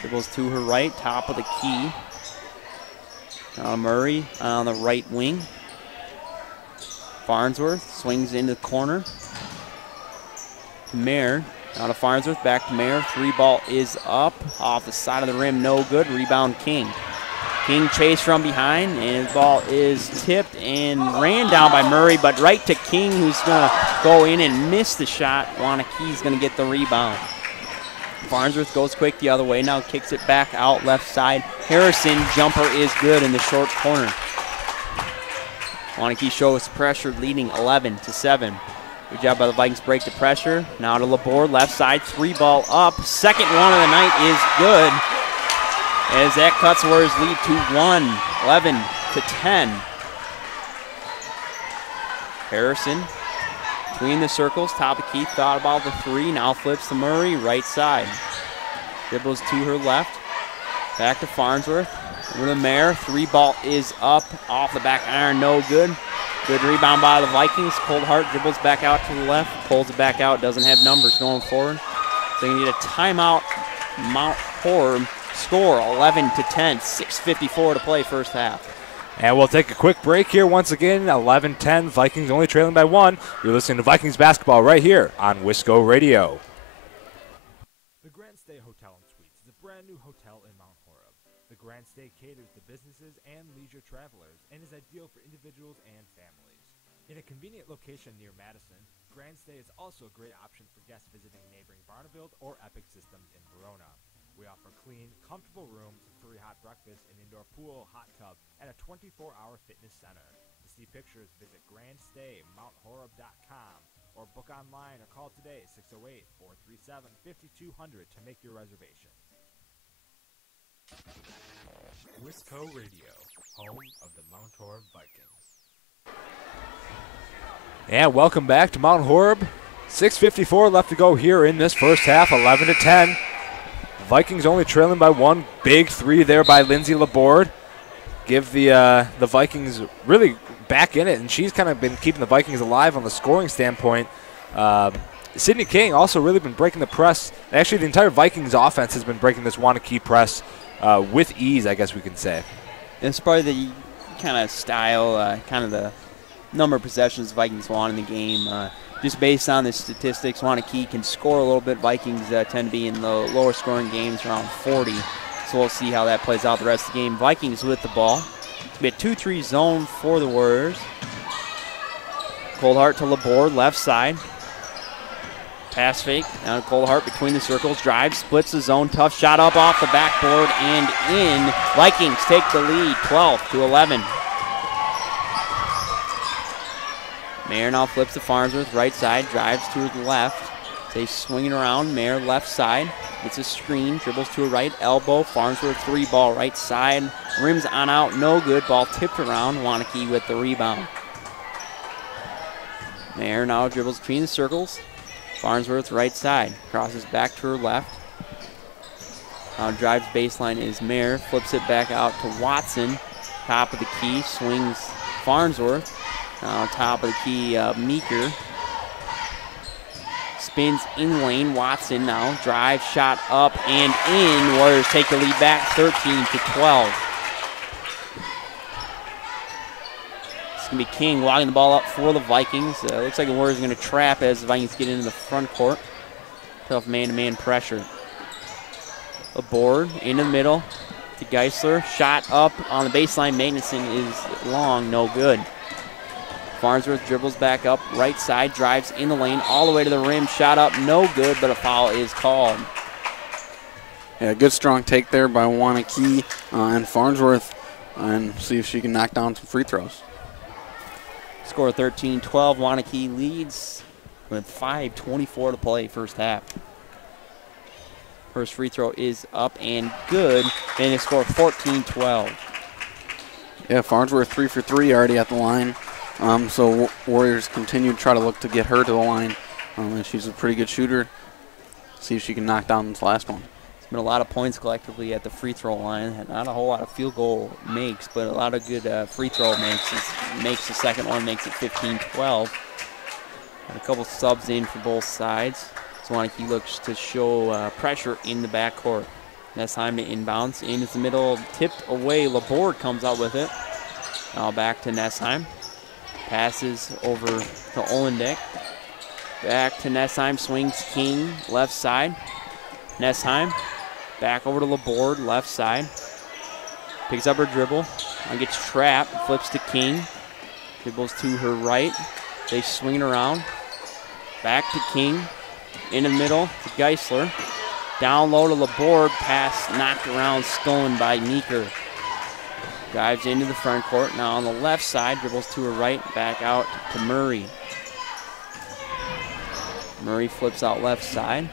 Dribbles to her right, top of the key. Now Murray on the right wing. Farnsworth swings into the corner. To Mayer. Now to Farnsworth, back to Mayer. 3 ball is up. Off the side of the rim, no good. Rebound King. King chased from behind, and his ball is tipped and ran down by Murray, but right to King, who's going to go in and miss the shot. Waunakee's going to get the rebound. Farnsworth goes quick the other way, now kicks it back out left side. Harrison, jumper is good in the short corner. Waunakee shows pressure, leading 11-7. Good job by the Vikings, break the pressure. Now to Laborde, left side, 3 ball up. Second one of the night is good, as that cuts Warriors lead to 11-10. Harrison between the circles, top of key, thought about the 3, now flips to Murray, right side. Dribbles to her left, back to Farnsworth. Over to Mayer, 3 ball is up, off the back iron, no good. Good rebound by the Vikings. Coldheart dribbles back out to the left, pulls it back out, doesn't have numbers going forward. So you need a timeout. Mount Horeb score 11-10, 6:54 to play first half. And we'll take a quick break here once again. 11-10, Vikings only trailing by 1. You're listening to Vikings basketball right here on Wisco Radio. The GrandStay Hotel and Suites is a brand new hotel in Mount Horeb. The GrandStay caters to businesses and leisure travelers and is ideal for individuals and families. In a convenient location near Madison, GrandStay is also a great option for guests visiting neighboring Barneveld or Epic Systems in Verona. We offer clean, comfortable rooms, 3 hot breakfasts, an indoor pool, hot tub, and a 24-hour fitness center. To see pictures, visit GrandStayMountHoreb.com or book online or call today 608-437-5200 to make your reservation. Wisco Radio, home of the Mount Horeb Vikings. And welcome back to Mount Horeb. 6:54 left to go here in this first half, 11-10. Vikings only trailing by 1. Big 3 there by Lindsay Laborde. Give the Vikings really back in it, and she's kind of been keeping the Vikings alive on the scoring standpoint. Sydney King also really been breaking the press. Actually, the entire Vikings offense has been breaking this Waunakee press with ease, I guess we can say. It's probably the kind of style, kind of the number of possessions the Vikings want in the game. Just based on the statistics, Waunakee can score a little bit. Vikings tend to be in the lower scoring games, around 40. So we'll see how that plays out the rest of the game. Vikings with the ball. It's going to be a 2-3 zone for the Warriors. Coldheart to Laborde, left side. Pass fake. Now to Coldheart between the circles. Drives, splits the zone. Tough shot up off the backboard and in. Vikings take the lead, 12-11. Mayer now flips to Farnsworth, right side, drives to the left. They swinging around, Mayer left side. It's a screen, dribbles to a right elbow. Farnsworth 3-ball right side. Rims on out, no good. Ball tipped around. Waunakee with the rebound. Mayer now dribbles between the circles. Farnsworth right side. Crosses back to her left. Now drives baseline is Mayer. Flips it back out to Watson. Top of the key. Swings Farnsworth. Now top of the key, Meeker. Spins in lane. Watson now. Drive, shot up and in. Warriors take the lead back 13-12. It's going to be King walking the ball up for the Vikings. Looks like the Warriors are going to trap as the Vikings get into the front court. Tough man-to-man pressure. A board in the middle to Geisler. Shot up on the baseline. Magnuson is long, no good. Farnsworth dribbles back up, right side, drives in the lane, all the way to the rim. Shot up, no good, but a foul is called. Yeah, good strong take there by Waunakee and Farnsworth, and see if she can knock down some free throws. Score 13-12. Waunakee leads with 5:24 to play first half. First free throw is up and good, and they score 14-12. Yeah, Farnsworth 3 for 3 already at the line. So Warriors continue to try to look to get her to the line. And she's a pretty good shooter. See if she can knock down this last one. It's been a lot of points collectively at the free throw line. Not a whole lot of field goal makes, but a lot of good free throw makes. Makes the second one, makes it 15-12. Got a couple subs in for both sides. So Waunakee looks to show pressure in the backcourt. That's time to inbounds. Into the middle, tipped away. Laborde comes out with it. Now back to Nessheim. Passes over to Olendek. Back to Nessheim, swings King, left side. Nessheim, back over to Laborde, left side. Picks up her dribble, and gets trapped, flips to King. Dribbles to her right. They swing it around. Back to King, in the middle to Geisler. Down low to Laborde, pass knocked around, stolen by Meeker. Drives into the front court. Now on the left side, dribbles to her right, back out to Murray. Murray flips out left side.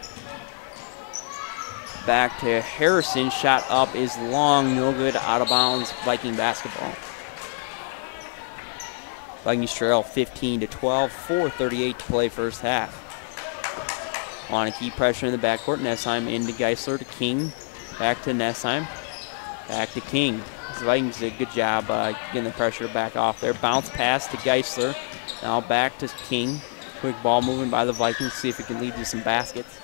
Back to Harrison. Shot up is long, no good, out of bounds. Viking basketball. Vikings trail 15-12, 4:38 to play first half. Waunakee pressure in the backcourt. Nessheim into Geisler to King. Back to Nessheim. Back to King. The Vikings did a good job getting the pressure back off there. Bounce pass to Geisler. Now back to King. Quick ball movement by the Vikings. See if it can lead to some baskets.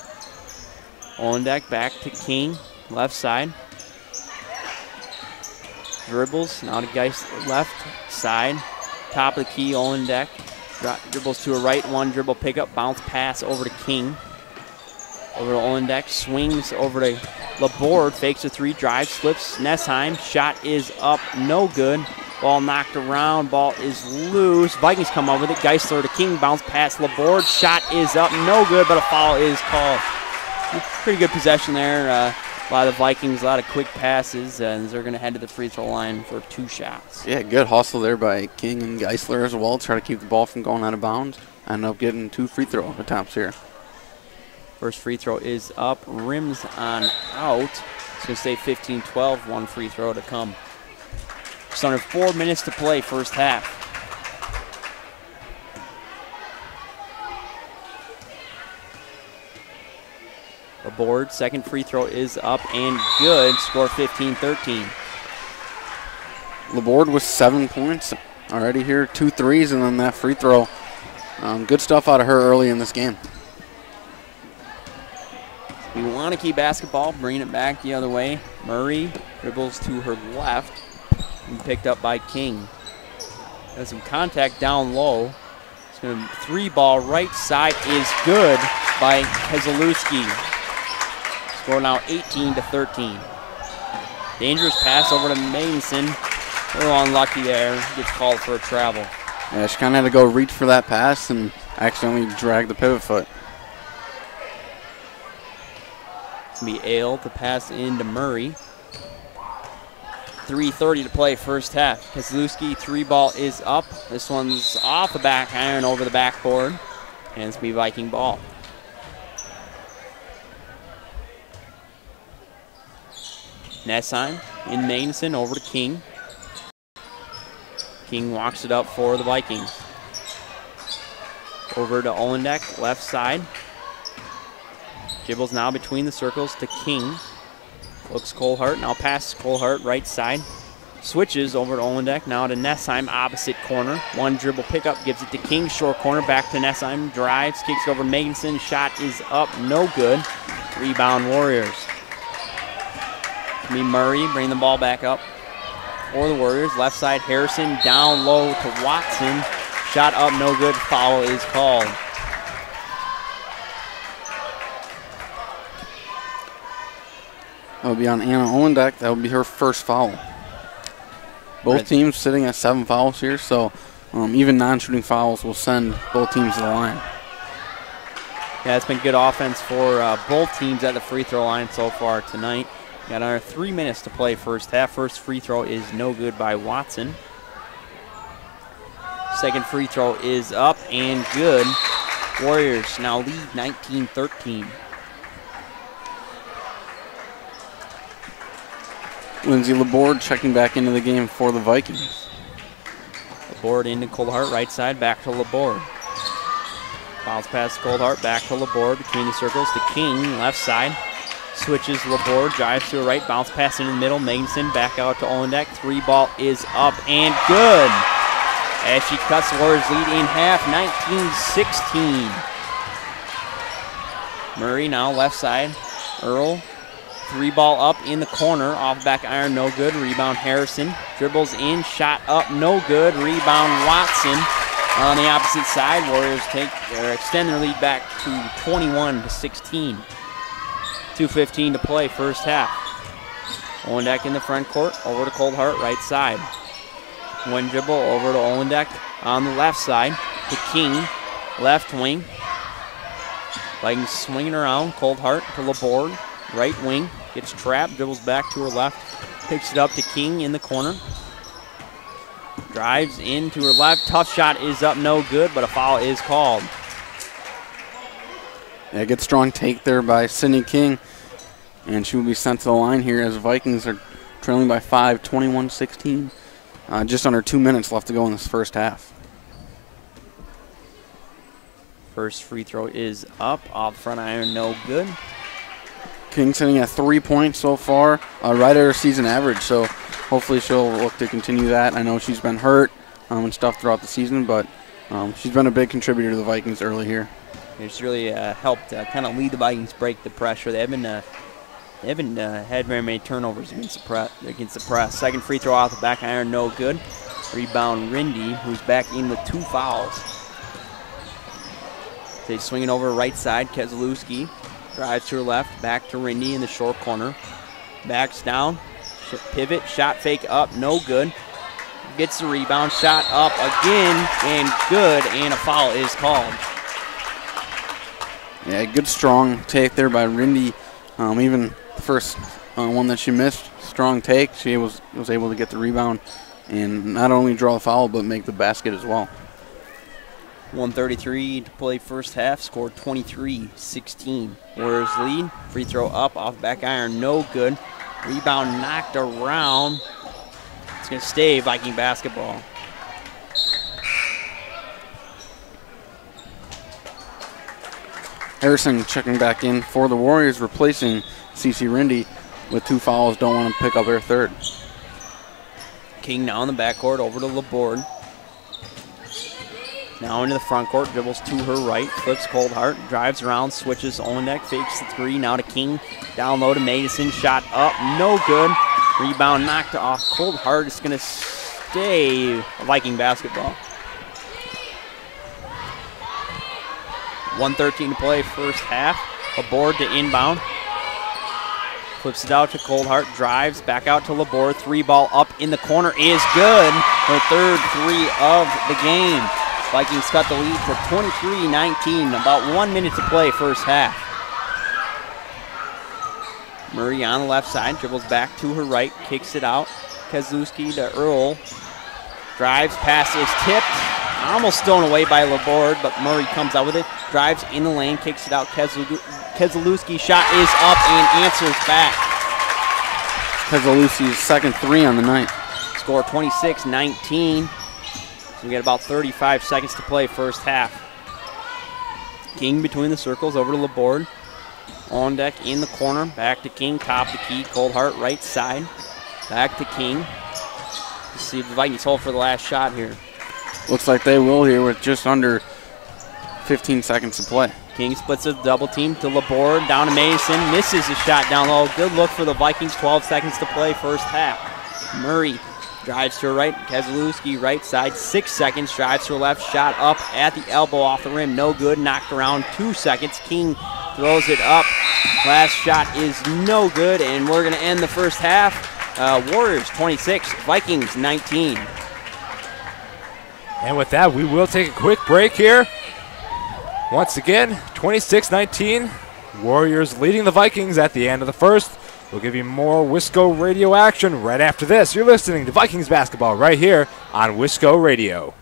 Olendek back to King. Left side. Dribbles. Now to Geisler. Left side. Top of the key. Olendek. Dribbles to a right. One dribble pickup. Bounce pass over to King. Over to Olendek. Swings over to Laborde. Fakes a three. Drives. Slips. Nessheim. Shot is up. No good. Ball knocked around. Ball is loose. Vikings come up with it. Geisler to King. Bounce pass Laborde. Shot is up. No good, but a foul is called. Pretty good possession there by the Vikings. A lot of quick passes, and they're going to head to the free throw line for 2 shots. Yeah, good hustle there by King and Geisler as well. Try to keep the ball from going out of bounds. End up getting 2 free throw attempts here. First free throw is up. Rims on out. It's going to stay 15-12. 1 free throw to come. Just under 4 minutes to play first half. The board, second free throw is up and good. Score 15-13. Laborde with 7 points already here. 2 threes and then that free throw. Good stuff out of her early in this game. We Waunakee basketball, bringing it back the other way. Murray dribbles to her left and picked up by King. Has some contact down low. It's going to 3-ball right side is good by Keselowski. Score now 18-13. Dangerous pass over to Mason. A little unlucky there. Gets called for a travel. Yeah, she kind of had to go reach for that pass and accidentally drag the pivot foot. It's going to be Ale to pass into Murray. 3:30 to play first half. Keselowski 3-ball is up. This one's off the back iron over the backboard. And it's going to be Viking ball. Nessheim in Magnuson over to King. King walks it up for the Vikings. Over to Olendek, left side. Dribbles now between the circles to King. Looks Colehart, now passes Colehart, right side. Switches over to Olendek, now to Nessheim, opposite corner. One dribble pickup, gives it to King, short corner, back to Nessheim, drives, kicks it over to Magnuson, shot is up, no good. Rebound Warriors. Murray bring the ball back up for the Warriors. Left side, Harrison down low to Watson. Shot up, no good. Foul is called. That would be on Anna Olendek. That would be her first foul. Both teams sitting at 7 fouls here, so even non-shooting fouls will send both teams to the line. Yeah, it's been good offense for both teams at the free throw line so far tonight. Got another 3 minutes to play first half. First free throw is no good by Watson. Second free throw is up and good. Warriors now lead 19-13. Lindsay Laborde checking back into the game for the Vikings. Laborde into Colehart, right side, back to Laborde. Bounce pass to Colehart, back to Laborde, between the circles to King, left side. Switches Laborde, drives to a right, bounce pass in the middle. Magnuson back out to Olendek. 3 ball is up and good. As she cuts the Warriors lead in half, 19-16. Murray now left side. Earl, 3 ball up in the corner, off back iron, no good. Rebound Harrison, dribbles in, shot up, no good. Rebound Watson on the opposite side. Warriors extend their lead back to 21-16. 2:15 to play, first half. Olendek in the front court, over to Colehart, right side. One dribble over to Olendek on the left side to King, left wing. Vikings swinging around, Colehart to Laborde, right wing, gets trapped, dribbles back to her left, picks it up to King in the corner. Drives into her left, tough shot is up, no good, but a foul is called. Yeah, good strong take there by Sydney King, and she will be sent to the line here as the Vikings are trailing by 5, 21-16. Just under 2 minutes left to go in this first half. First free throw is up, off front iron, no good. King sitting at 3 points so far, right at her season average, so hopefully she'll look to continue that. I know she's been hurt and stuff throughout the season, but she's been a big contributor to the Vikings early here. It's really helped kind of lead the Vikings break the pressure. They haven't had very many turnovers against the press. Second free throw off the back iron, no good. Rebound Rindy, who's back in with 2 fouls. They swing it over right side. Keselowski drives to her left, back to Rindy in the short corner. Backs down, pivot, shot fake up, no good. Gets the rebound, shot up again, and good, and a foul is called. Yeah, good strong take there by Rindy. Even the first one that she missed, strong take. She was able to get the rebound and not only draw the foul, but make the basket as well. 1:33 to play first half, scored 23-16. Warriors lead, free throw up, off back iron, no good. Rebound knocked around. It's going to stay Viking basketball. Harrison checking back in for the Warriors, replacing CeCe Rindy with 2 fouls. Don't want to pick up their third. King now in the backcourt, over to Laborde. Now into the front court, dribbles to her right, flips Colehart, drives around, switches Olendek, fakes the 3, now to King, down low to Madison, shot up, no good. Rebound knocked off Colehart. It's going to stay Viking basketball. 1:13 to play first half. Laborde to inbound. Flips it out to Colehart, drives back out to Laborde. 3 ball up in the corner is good. Her third 3 of the game. Vikings cut the lead to 23-19. About 1 minute to play first half. Murray on the left side, dribbles back to her right, kicks it out. Keselowski to Earl. Drives, pass is tipped. Almost stolen away by Laborde, but Murray comes out with it. Drives in the lane, kicks it out. Keselowski shot is up and answers back. Keselowski's second 3 on the night. Score 26-19. So we got about 35 seconds to play first half. King between the circles, over to Laborde. On deck in the corner, back to King, top the key. Coldhart right side, back to King. Let's see if the Vikings hold for the last shot here. Looks like they will here with just under 15 seconds to play. King splits a double team to Laborde, down to Mason, misses a shot down low. Good look for the Vikings, 12 seconds to play first half. Murray drives to her right, Keselowski right side, 6 seconds, drives to her left, shot up at the elbow off the rim, no good, knocked around, 2 seconds. King throws it up, last shot is no good, and we're gonna end the first half. Warriors 26, Vikings 19. And with that, we will take a quick break here. Once again, 26-19, Warriors leading the Vikings at the end of the first. We'll give you more Wisco Radio action right after this. You're listening to Vikings basketball right here on Wisco Radio.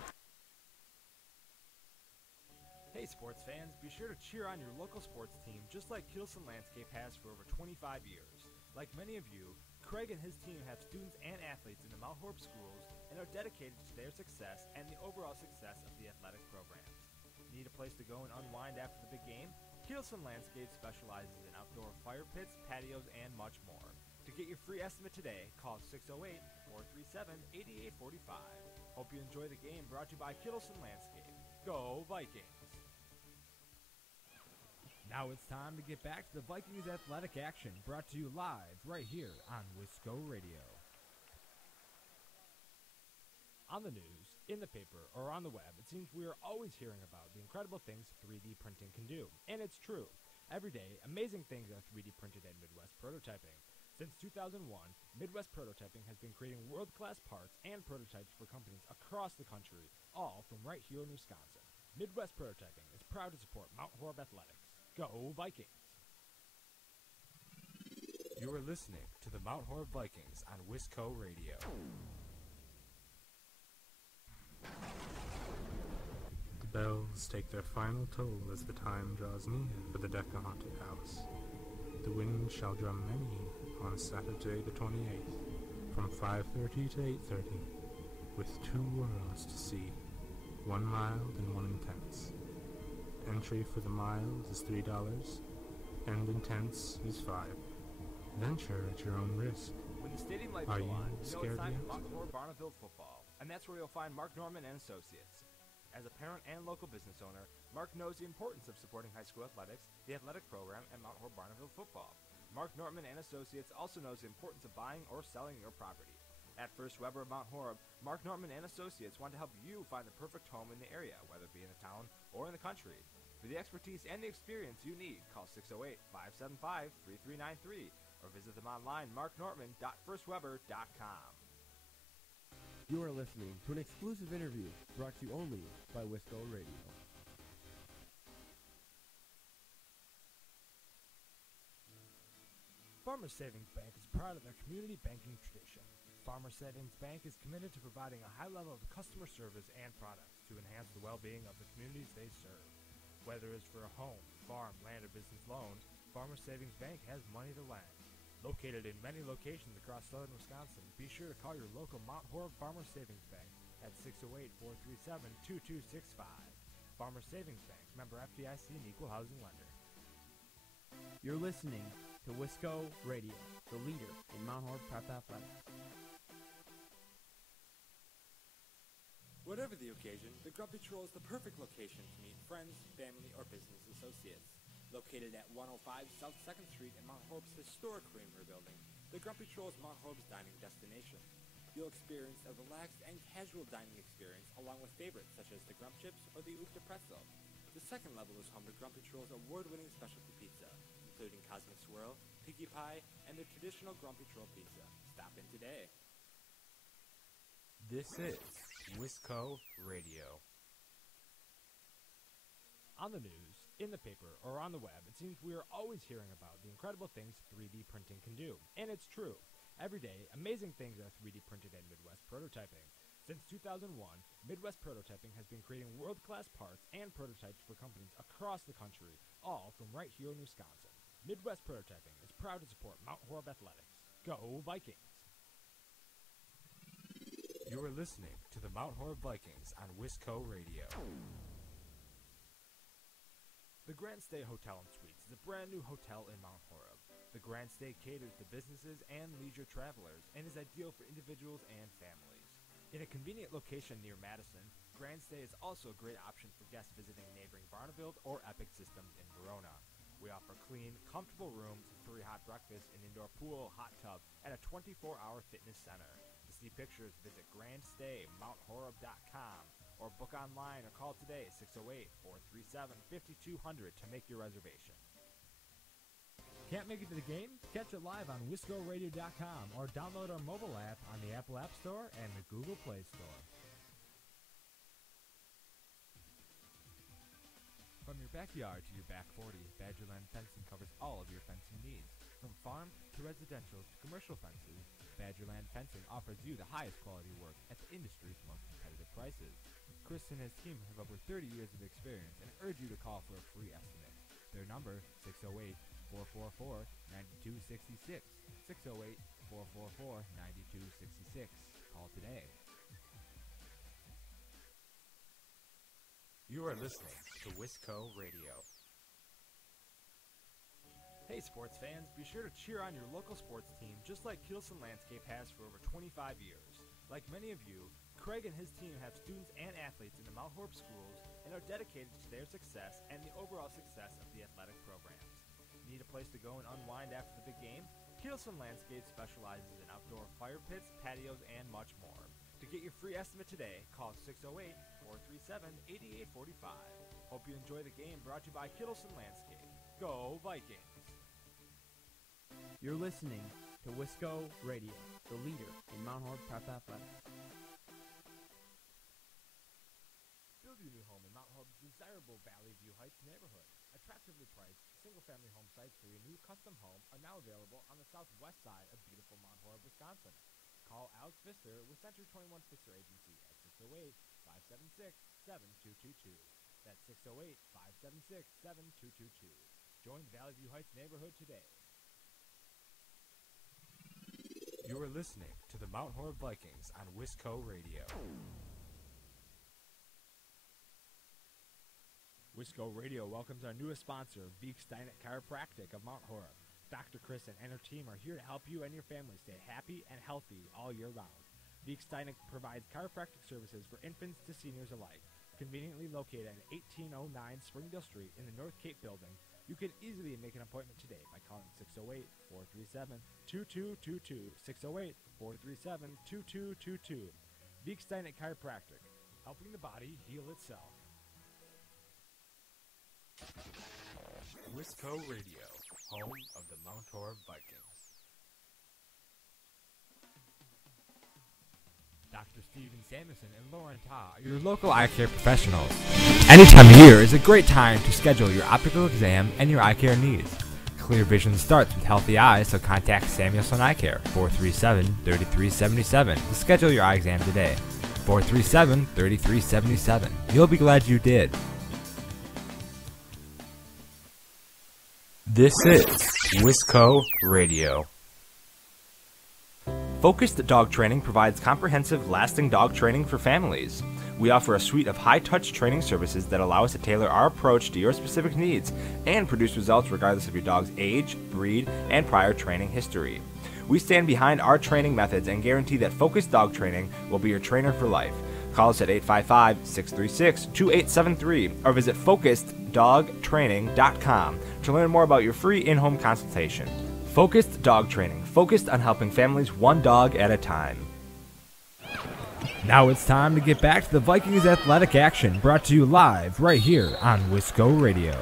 Hey sports fans, be sure to cheer on your local sports team just like Kielson Landscape has for over 25 years. Like many of you, Craig and his team have students and athletes in the Mount Horeb schools and are dedicated to their success and the overall success of the athletic programs. Need a place to go and unwind after the big game? Kielson Landscape specializes in outdoor fire pits, patios, and much more. To get your free estimate today, call 608-437-8845. Hope you enjoy the game, brought to you by Kielson Landscape. Go Vikings! Now it's time to get back to the Vikings athletic action, brought to you live right here on Wisco Radio. On the news, in the paper, or on the web, it seems we are always hearing about the incredible things 3D printing can do. And it's true. Every day, amazing things are 3D printed at Midwest Prototyping. Since 2001, Midwest Prototyping has been creating world-class parts and prototypes for companies across the country, all from right here in Wisconsin. Midwest Prototyping is proud to support Mount Horeb Athletics. Go Vikings! You are listening to the Mount Horeb Vikings on Wisco Radio. The bells take their final toll as the time draws near for the Decahaunted House. The wind shall drum many on Saturday the 28th from 5:30 to 8:30, with 2 worlds to see, 1 mild and 1 intense. Entry for the mild is $3, and intense is $5. Venture at your own risk. When the stadium lights Are go you on, you know scared it's time yet? for Mount Horeb Barneville football, and that's where you'll find Mark Norman and Associates. As a parent and local business owner, Mark knows the importance of supporting high school athletics, the athletic program, and Mount Horeb Barneville football. Mark Norman and Associates also knows the importance of buying or selling your property. At First Weber of Mount Horeb, Mark Norman and Associates want to help you find the perfect home in the area, whether it be in the town or in the country. For the expertise and the experience you need, call 608-575-3393 or visit them online, marknorman.firstweber.com. You are listening to an exclusive interview brought to you only by Wisco Radio. Farmers Savings Bank is proud of their community banking tradition. Farmers Savings Bank is committed to providing a high level of customer service and products to enhance the well-being of the communities they serve. Whether it's for a home, farm, land, or business loan, Farmers Savings Bank has money to lend. Located in many locations across southern Wisconsin, be sure to call your local Mount Horeb Farmers Savings Bank at 608-437-2265. Farmers Savings Bank, member FDIC and equal housing lender. You're listening to Wisco Radio, the leader in Mount Horeb Prep Athletics. Whatever the occasion, the Grumpy Troll is the perfect location to meet friends, family, or business associates. Located at 105 South 2nd Street in Mount Horeb's historic Creamery building, the Grumpy Troll is Mount Horeb's dining destination. You'll experience a relaxed and casual dining experience along with favorites such as the Grump Chips or the Oofta Pretzel. The second level is home to Grumpy Troll's award-winning specialty pizza, including Cosmic Swirl, Piggy Pie, and the traditional Grumpy Troll pizza. Stop in today. This is Wisco Radio. On the news, in the paper, or on the web, it seems we are always hearing about the incredible things 3D printing can do. And it's true. Every day, amazing things are 3D printed at Midwest Prototyping. Since 2001, Midwest Prototyping has been creating world-class parts and prototypes for companies across the country, all from right here in Wisconsin. Midwest Prototyping is proud to support Mount Horeb Athletics. Go Vikings! You are listening to the Mount Horeb Vikings on Wisco Radio. The GrandStay Hotel and Suites is a brand new hotel in Mount Horeb. The GrandStay caters to businesses and leisure travelers and is ideal for individuals and families. In a convenient location near Madison, GrandStay is also a great option for guests visiting neighboring Barneveld or Epic Systems in Verona. We offer clean, comfortable rooms, free hot breakfast, an indoor pool, hot tub, and a 24-hour fitness center. To see pictures, visit GrandStayMountHoreb.com or book online or call today at 608-437-5200 to make your reservation. Can't make it to the game? Catch it live on WiscoRadio.com or download our mobile app on the Apple App Store and the Google Play Store. From your backyard to your back 40, Badgerland Fencing covers all of your fencing needs. From farm to residential to commercial fences, Badgerland Fencing offers you the highest quality work at the industry's most competitive prices. Chris and his team have over 30 years of experience and urge you to call for a free estimate. Their number, 608-444-9266, 608-444-9266. Call today. You are listening to Wisco Radio. Hey sports fans, be sure to cheer on your local sports team just like Kielson Landscape has for over 25 years. Like many of you, Craig and his team have students and athletes in the Mount Horeb schools and are dedicated to their success and the overall success of the athletic programs. Need a place to go and unwind after the big game? Kielson Landscape specializes in outdoor fire pits, patios, and much more. To get your free estimate today, call 608-437-8845. Hope you enjoy the game, brought to you by Kittleson Landscape. Go Vikings! You're listening to Wisco Radio, the leader in Mount Horeb Prep Athletics. Build your new home in Mount Horeb's desirable Valley View Heights neighborhood. Attractively priced, single-family home sites for your new custom home are now available on the southwest side of beautiful Mount Horeb, Wisconsin. Call Alex Pfister with Century 21 Pfister Agency at 608-576-7222. That's 608-576-7222. Join the Valley View Heights neighborhood today. You are listening to the Mount Horeb Vikings on Wisco Radio. Wisco Radio welcomes our newest sponsor, Beek Steinet Chiropractic of Mount Horeb. Dr. Chris and her team are here to help you and your family stay happy and healthy all year round. Beek Steinet provides chiropractic services for infants to seniors alike. Conveniently located at 1809 Springdale Street in the North Cape building, you can easily make an appointment today by calling 608-437-2222, 608-437-2222. Beek Steinet Chiropractic, helping the body heal itself. Wisco Radio, home of the Mount Horeb Vikings. Dr. Steven Samuelson and Lauren Ta are your local eye care professionals. Any time of year is a great time to schedule your optical exam and your eye care needs. Clear vision starts with healthy eyes, so contact Samuelson Eye Care, 437-3377, to schedule your eye exam today. 437-3377. You'll be glad you did. This is Wisco Radio. Focused Dog Training provides comprehensive, lasting dog training for families. We offer a suite of high-touch training services that allow us to tailor our approach to your specific needs and produce results regardless of your dog's age, breed, and prior training history. We stand behind our training methods and guarantee that Focused Dog Training will be your trainer for life. Call us at 855-636-2873 or visit FocusedDogTraining.com to learn more about your free in-home consultation. Focused Dog Training, focused on helping families one dog at a time. Now it's time to get back to the Vikings athletic action, brought to you live right here on Wisco Radio.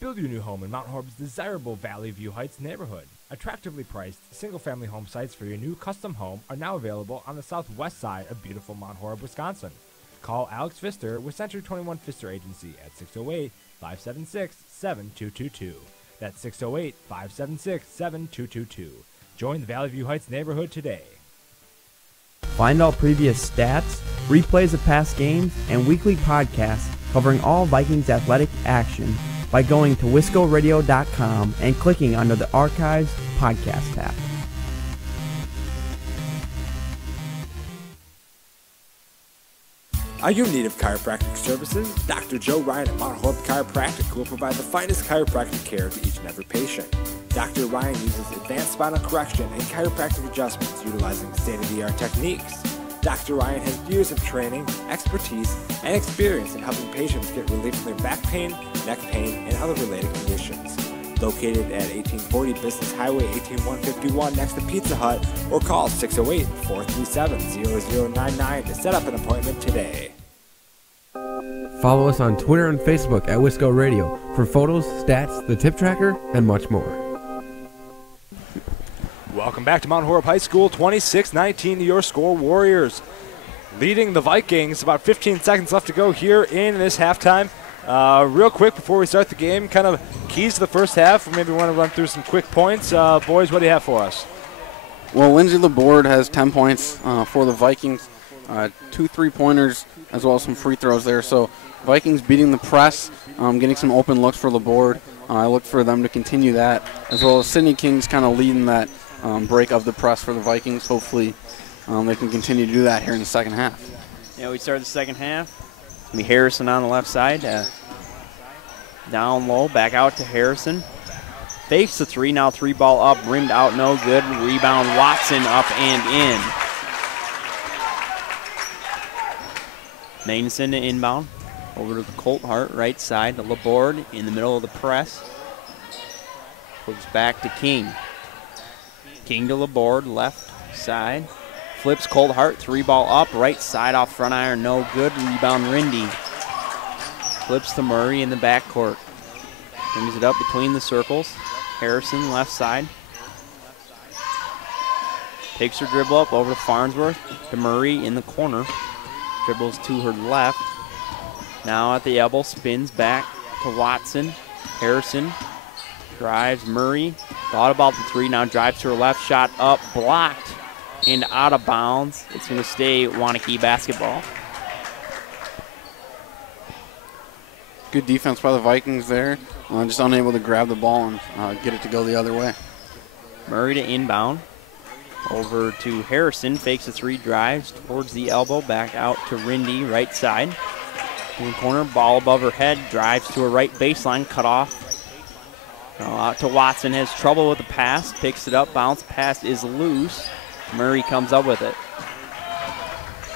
Build your new home in Mount Horeb's desirable Valley View Heights neighborhood. Attractively priced, single-family home sites for your new custom home are now available on the southwest side of beautiful Mount Horeb, Wisconsin. Call Alex Pfister with Century 21 Pfister Agency at 608-576-7222. That's 608-576-7222. Join the Valley View Heights neighborhood today. Find all previous stats, replays of past games, and weekly podcasts covering all Vikings athletic action by going to wiscoradio.com and clicking under the Archives podcast tab. Are you in need of chiropractic services? Dr. Joe Ryan at Mount Horeb Chiropractic will provide the finest chiropractic care to each and every patient. Dr. Ryan uses advanced spinal correction and chiropractic adjustments utilizing state-of-the-art techniques. Dr. Ryan has years of training, expertise, and experience in helping patients get relief from their back pain, neck pain, and other related conditions. Located at 1840 Business Highway 18151 next to Pizza Hut, or call 608-437-0099 to set up an appointment today. Follow us on Twitter and Facebook at Wisco Radio for photos, stats, the tip tracker, and much more. Welcome back to Mount Horeb High School, 26-19 your score. Warriors leading the Vikings. About 15 seconds left to go here in this halftime. Real quick before we start the game, kind of keys to the first half. Maybe we want to run through some quick points. Boys, what do you have for us? Well, Lindsay Laborde has 10 points for the Vikings, 2 3-pointers, as well as some free throws there. So Vikings beating the press, getting some open looks for Laborde. I look for them to continue that, as well as Sydney Kings kind of leading that break of the press for the Vikings. Hopefully they can continue to do that here in the second half. Yeah, we start the second half. It's going to be Harrison on the left side. Down low, back out to Harrison. Fakes the three, now 3-ball up, rimmed out, no good. Rebound, Watson up and in. Magnusson to inbound. Over to the Colt Hart, right side to Laborde in the middle of the press. Flips back to King. King to Laborde, left side. Flips Colt Hart, 3-ball up, right side off front iron, no good. Rebound, Rindy. Flips to Murray in the backcourt. Brings it up between the circles. Harrison, left side. Takes her dribble up over to Farnsworth. To Murray in the corner. Dribbles to her left. Now at the elbow, spins back to Watson. Harrison drives Murray. Thought about the three, now drives to her left. Shot up, blocked, and out of bounds. It's going to stay Waunakee basketball. Good defense by the Vikings there. Just unable to grab the ball and get it to go the other way. Murray to inbound. Over to Harrison. Fakes a three, drives towards the elbow. Back out to Rindy, right side. In the corner, ball above her head. Drives to her right baseline, cut off. Out to Watson. Has trouble with the pass. Picks it up. Bounce pass is loose. Murray comes up with it.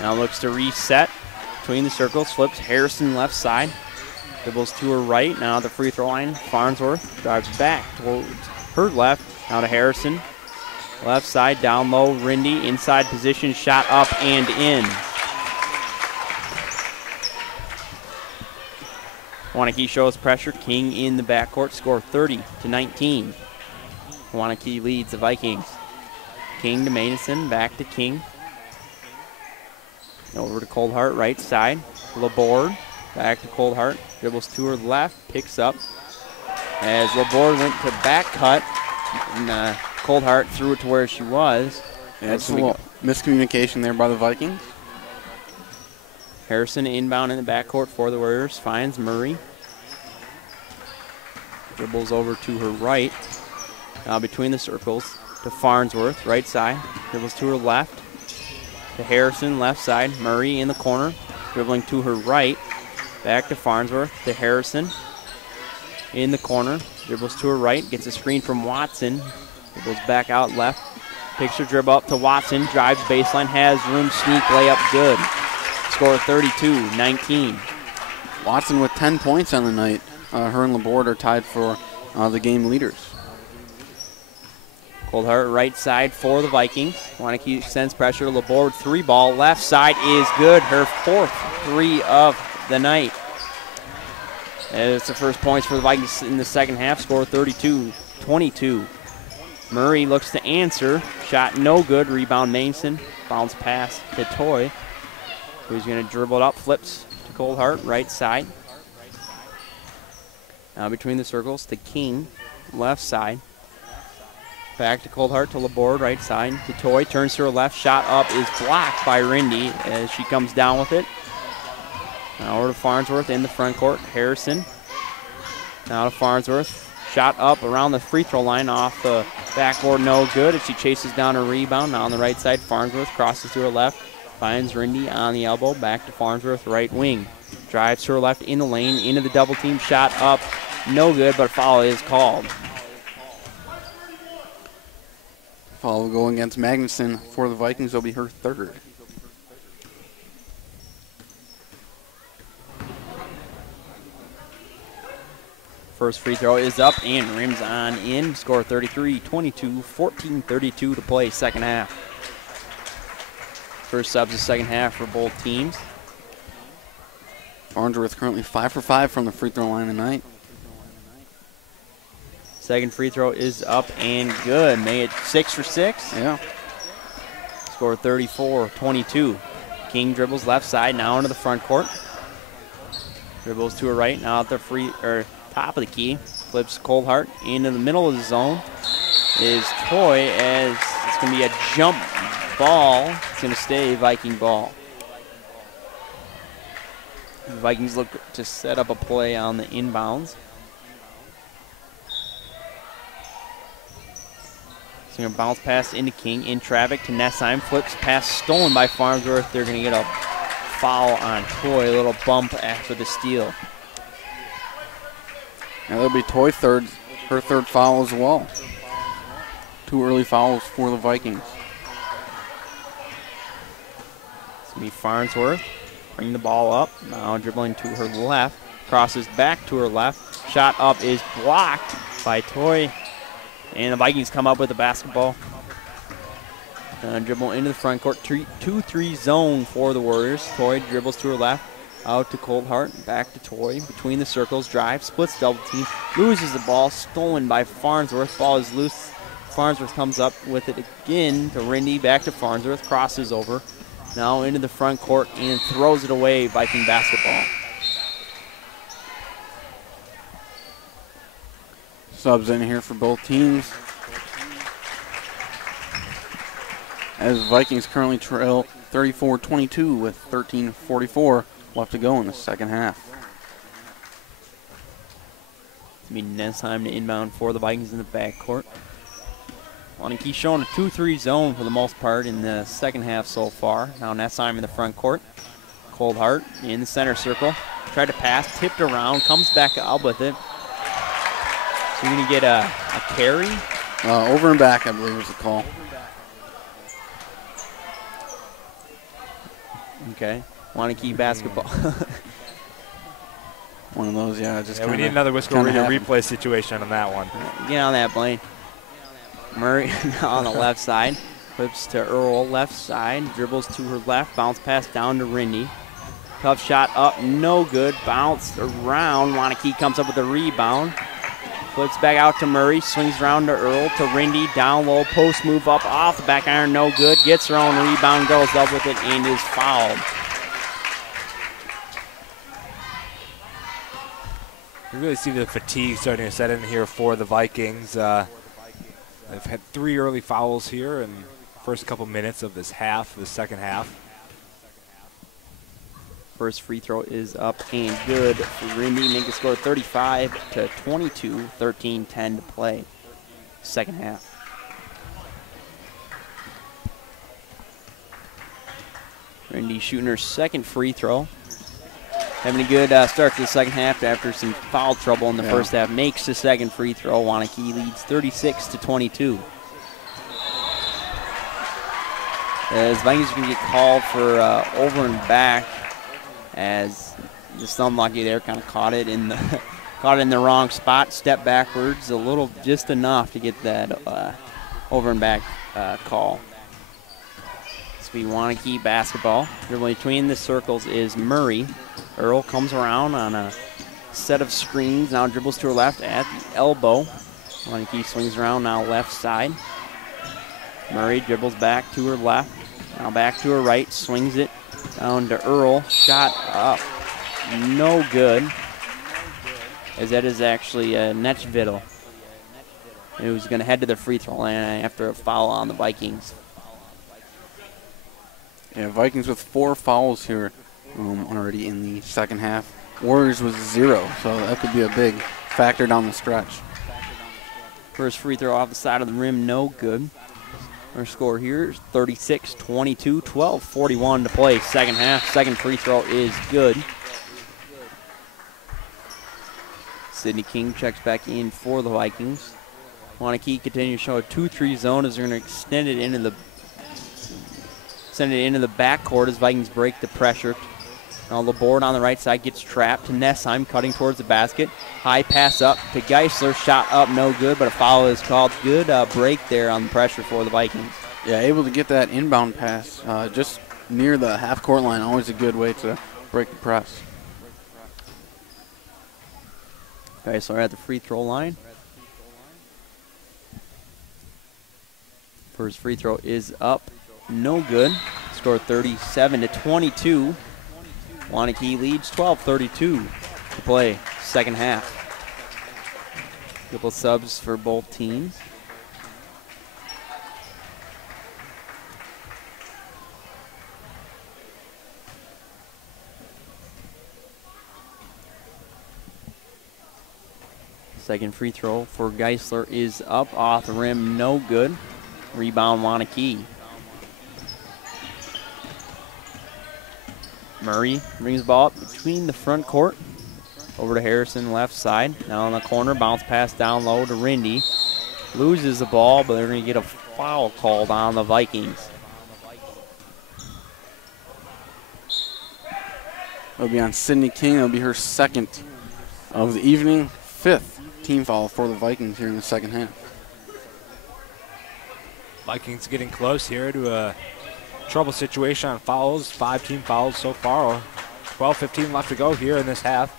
Now looks to reset between the circles. Flips Harrison left side. Dribbles to her right. Now the free throw line. Farnsworth drives back towards her left. Now to Harrison. Left side, down low. Rindy, inside position. Shot up and in. Waunakee shows pressure. King in the backcourt. Score 30-19. Waunakee leads the Vikings. King to Mason. Back to King. Over to Coldhart, right side. Laborde. Back to Coldhart. Dribbles to her left. Picks up. As Laborde went to back cut. And Coldhart threw it to where she was. Yeah, that's a little miscommunication there by the Vikings. Harrison inbound in the backcourt for the Warriors. Finds Murray. Dribbles over to her right. Now between the circles to Farnsworth, right side. Dribbles to her left. To Harrison, left side. Murray in the corner. Dribbling to her right. Back to Farnsworth. To Harrison. In the corner. Dribbles to her right. Gets a screen from Watson. Dribbles back out left. Picks her dribble up to Watson. Drives baseline. Has room. Sneak layup. Good. Score 32-19. Watson with 10 points on the night. Her and Laborde are tied for the game leaders. Coldhart right side for the Vikings. Waunakee sends pressure to Laborde. 3-ball. Left side is good. Her fourth three of the night. It's the first points for the Vikings in the second half. Score 32-22. Murray looks to answer. Shot no good. Rebound Mason. Bounce pass to Toy, who's going to dribble it up. Flips to Coldhart, right side. Now between the circles to King, left side. Back to Coldhart to Laborde, right side to Toy. Turns to her left. Shot up is blocked by Rindy as she comes down with it. Now over to Farnsworth in the front court. Harrison Now to Farnsworth. Shot up around the free throw line off the backboard, no good. As she chases down a rebound. Now on the right side, Farnsworth crosses to her left. Finds Rindy on the elbow. Back to Farnsworth, right wing. Drives to her left in the lane, into the double team. Shot up, no good, but foul is called. Foul will go against Magnuson for the Vikings. Will be her third. First free throw is up and rims on in. Score 33-22, 14-32 to play second half. First subs the second half for both teams. Farnsworth currently 5 for 5 from the free throw line tonight. Second free throw is up and good. Made it 6 for 6. Yeah. Score 34-22. King dribbles left side, now into the front court. Dribbles to her right, now at the top of the key. Flips Coldhart into the middle of the zone. Is Toy, as it's going to be a jump ball. It's going to stay Viking ball. The Vikings look to set up a play on the inbounds. So going to bounce pass into King, in traffic to Nessheim. Flips pass stolen by Farnsworth. They're going to get a foul on Toy. A little bump after the steal. Now that'll be Toy her third foul as well. 2 early fouls for the Vikings. It's going to be Farnsworth. Bring the ball up. Now dribbling to her left. Crosses back to her left. Shot up is blocked by Toy. And the Vikings come up with the basketball. Dribble into the front court. 2-3 zone for the Warriors. Toy dribbles to her left. Out to Coldhart. Back to Toy. Between the circles. Drive. Splits double team. Loses the ball. Stolen by Farnsworth. Ball is loose. Farnsworth comes up with it again to Rindy. Back to Farnsworth. Crosses over. Now into the front court and throws it away. Viking basketball. Subs in here for both teams. As Vikings currently trail 34-22 with 13:44 left to go in the second half. It's going to be Nessheim to inbound for the Vikings in the backcourt. Waunakee showing a 2-3 zone for the most part in the second half so far. Now Nessheim in the front court. Coldhart in the center circle. Tried to pass, tipped around, comes back up with it. So you're going to get a carry? Over and back, I believe was the call. Okay. Waunakee basketball. One of those, yeah. We need another Wisco Radio replay situation on that one. Get on that, Blaine. Murray on the left side. Flips to Earl, left side. Dribbles to her left. Bounce pass down to Rindy. Tough shot up, no good. Bounce around. Waunakee comes up with a rebound. Flips back out to Murray. Swings around to Earl, to Rindy. Down low, post move up off the back iron, no good. Gets her own rebound, goes up with it, and is fouled. You really see the fatigue starting to set in here for the Vikings. They've had 3 early fouls here in the first couple minutes of this second half. First free throw is up and good for Rindy. Make the score 35-22, 13-10 to play. Second half. Rindy shooting her second free throw. Having a good start to the second half after some foul trouble in the first half. Makes the second free throw. Waunakee leads 36-22. As Vikings are going to get called for over and back, as just unlucky there, kind of caught it in the wrong spot. Step backwards a little, just enough to get that over and back call. This will be Waunakee basketball. Dribbling between the circles is Murray. Earl comes around on a set of screens. Now dribbles to her left at the elbow. Waunakee swings around now left side. Murray dribbles back to her left. Now back to her right. Swings it down to Earl. Shot up. No good. As that is actually Netchvidal. It was going to head to the free throw line after a foul on the Vikings. Yeah, Vikings with 4 fouls here already in the second half. Warriors with 0, so that could be a big factor down the stretch. First free throw off the side of the rim, no good. Our score here is 36-22, 12:41 to play. Second half, second free throw is good. Sydney King checks back in for the Vikings. Waunakee continues to show a 2-3 zone as they're going to extend it into the backcourt as Vikings break the pressure. Now the board on the right side gets trapped to Nessheim, cutting towards the basket. High pass up to Geisler, shot up, no good, but a foul is called. Good break there on the pressure for the Vikings. Yeah, able to get that inbound pass just near the half-court line. Always a good way to break the press. Geisler at the free throw line. First free throw is up, no good. Score 37-22. Waunakee leads 12:32 to play second half. Couple subs for both teams. Second free throw for Geisler is up off the rim, no good. Rebound Waunakee. Murray brings the ball up between the front court. Over to Harrison, left side. Now on the corner, bounce pass down low to Rindy. Loses the ball, but they're going to get a foul called on the Vikings. It'll be on Sydney King. It'll be her second of the evening, fifth team foul for the Vikings here in the second half. Vikings getting close here to a trouble situation on fouls. 5 team fouls so far. 12-15 left to go here in this half.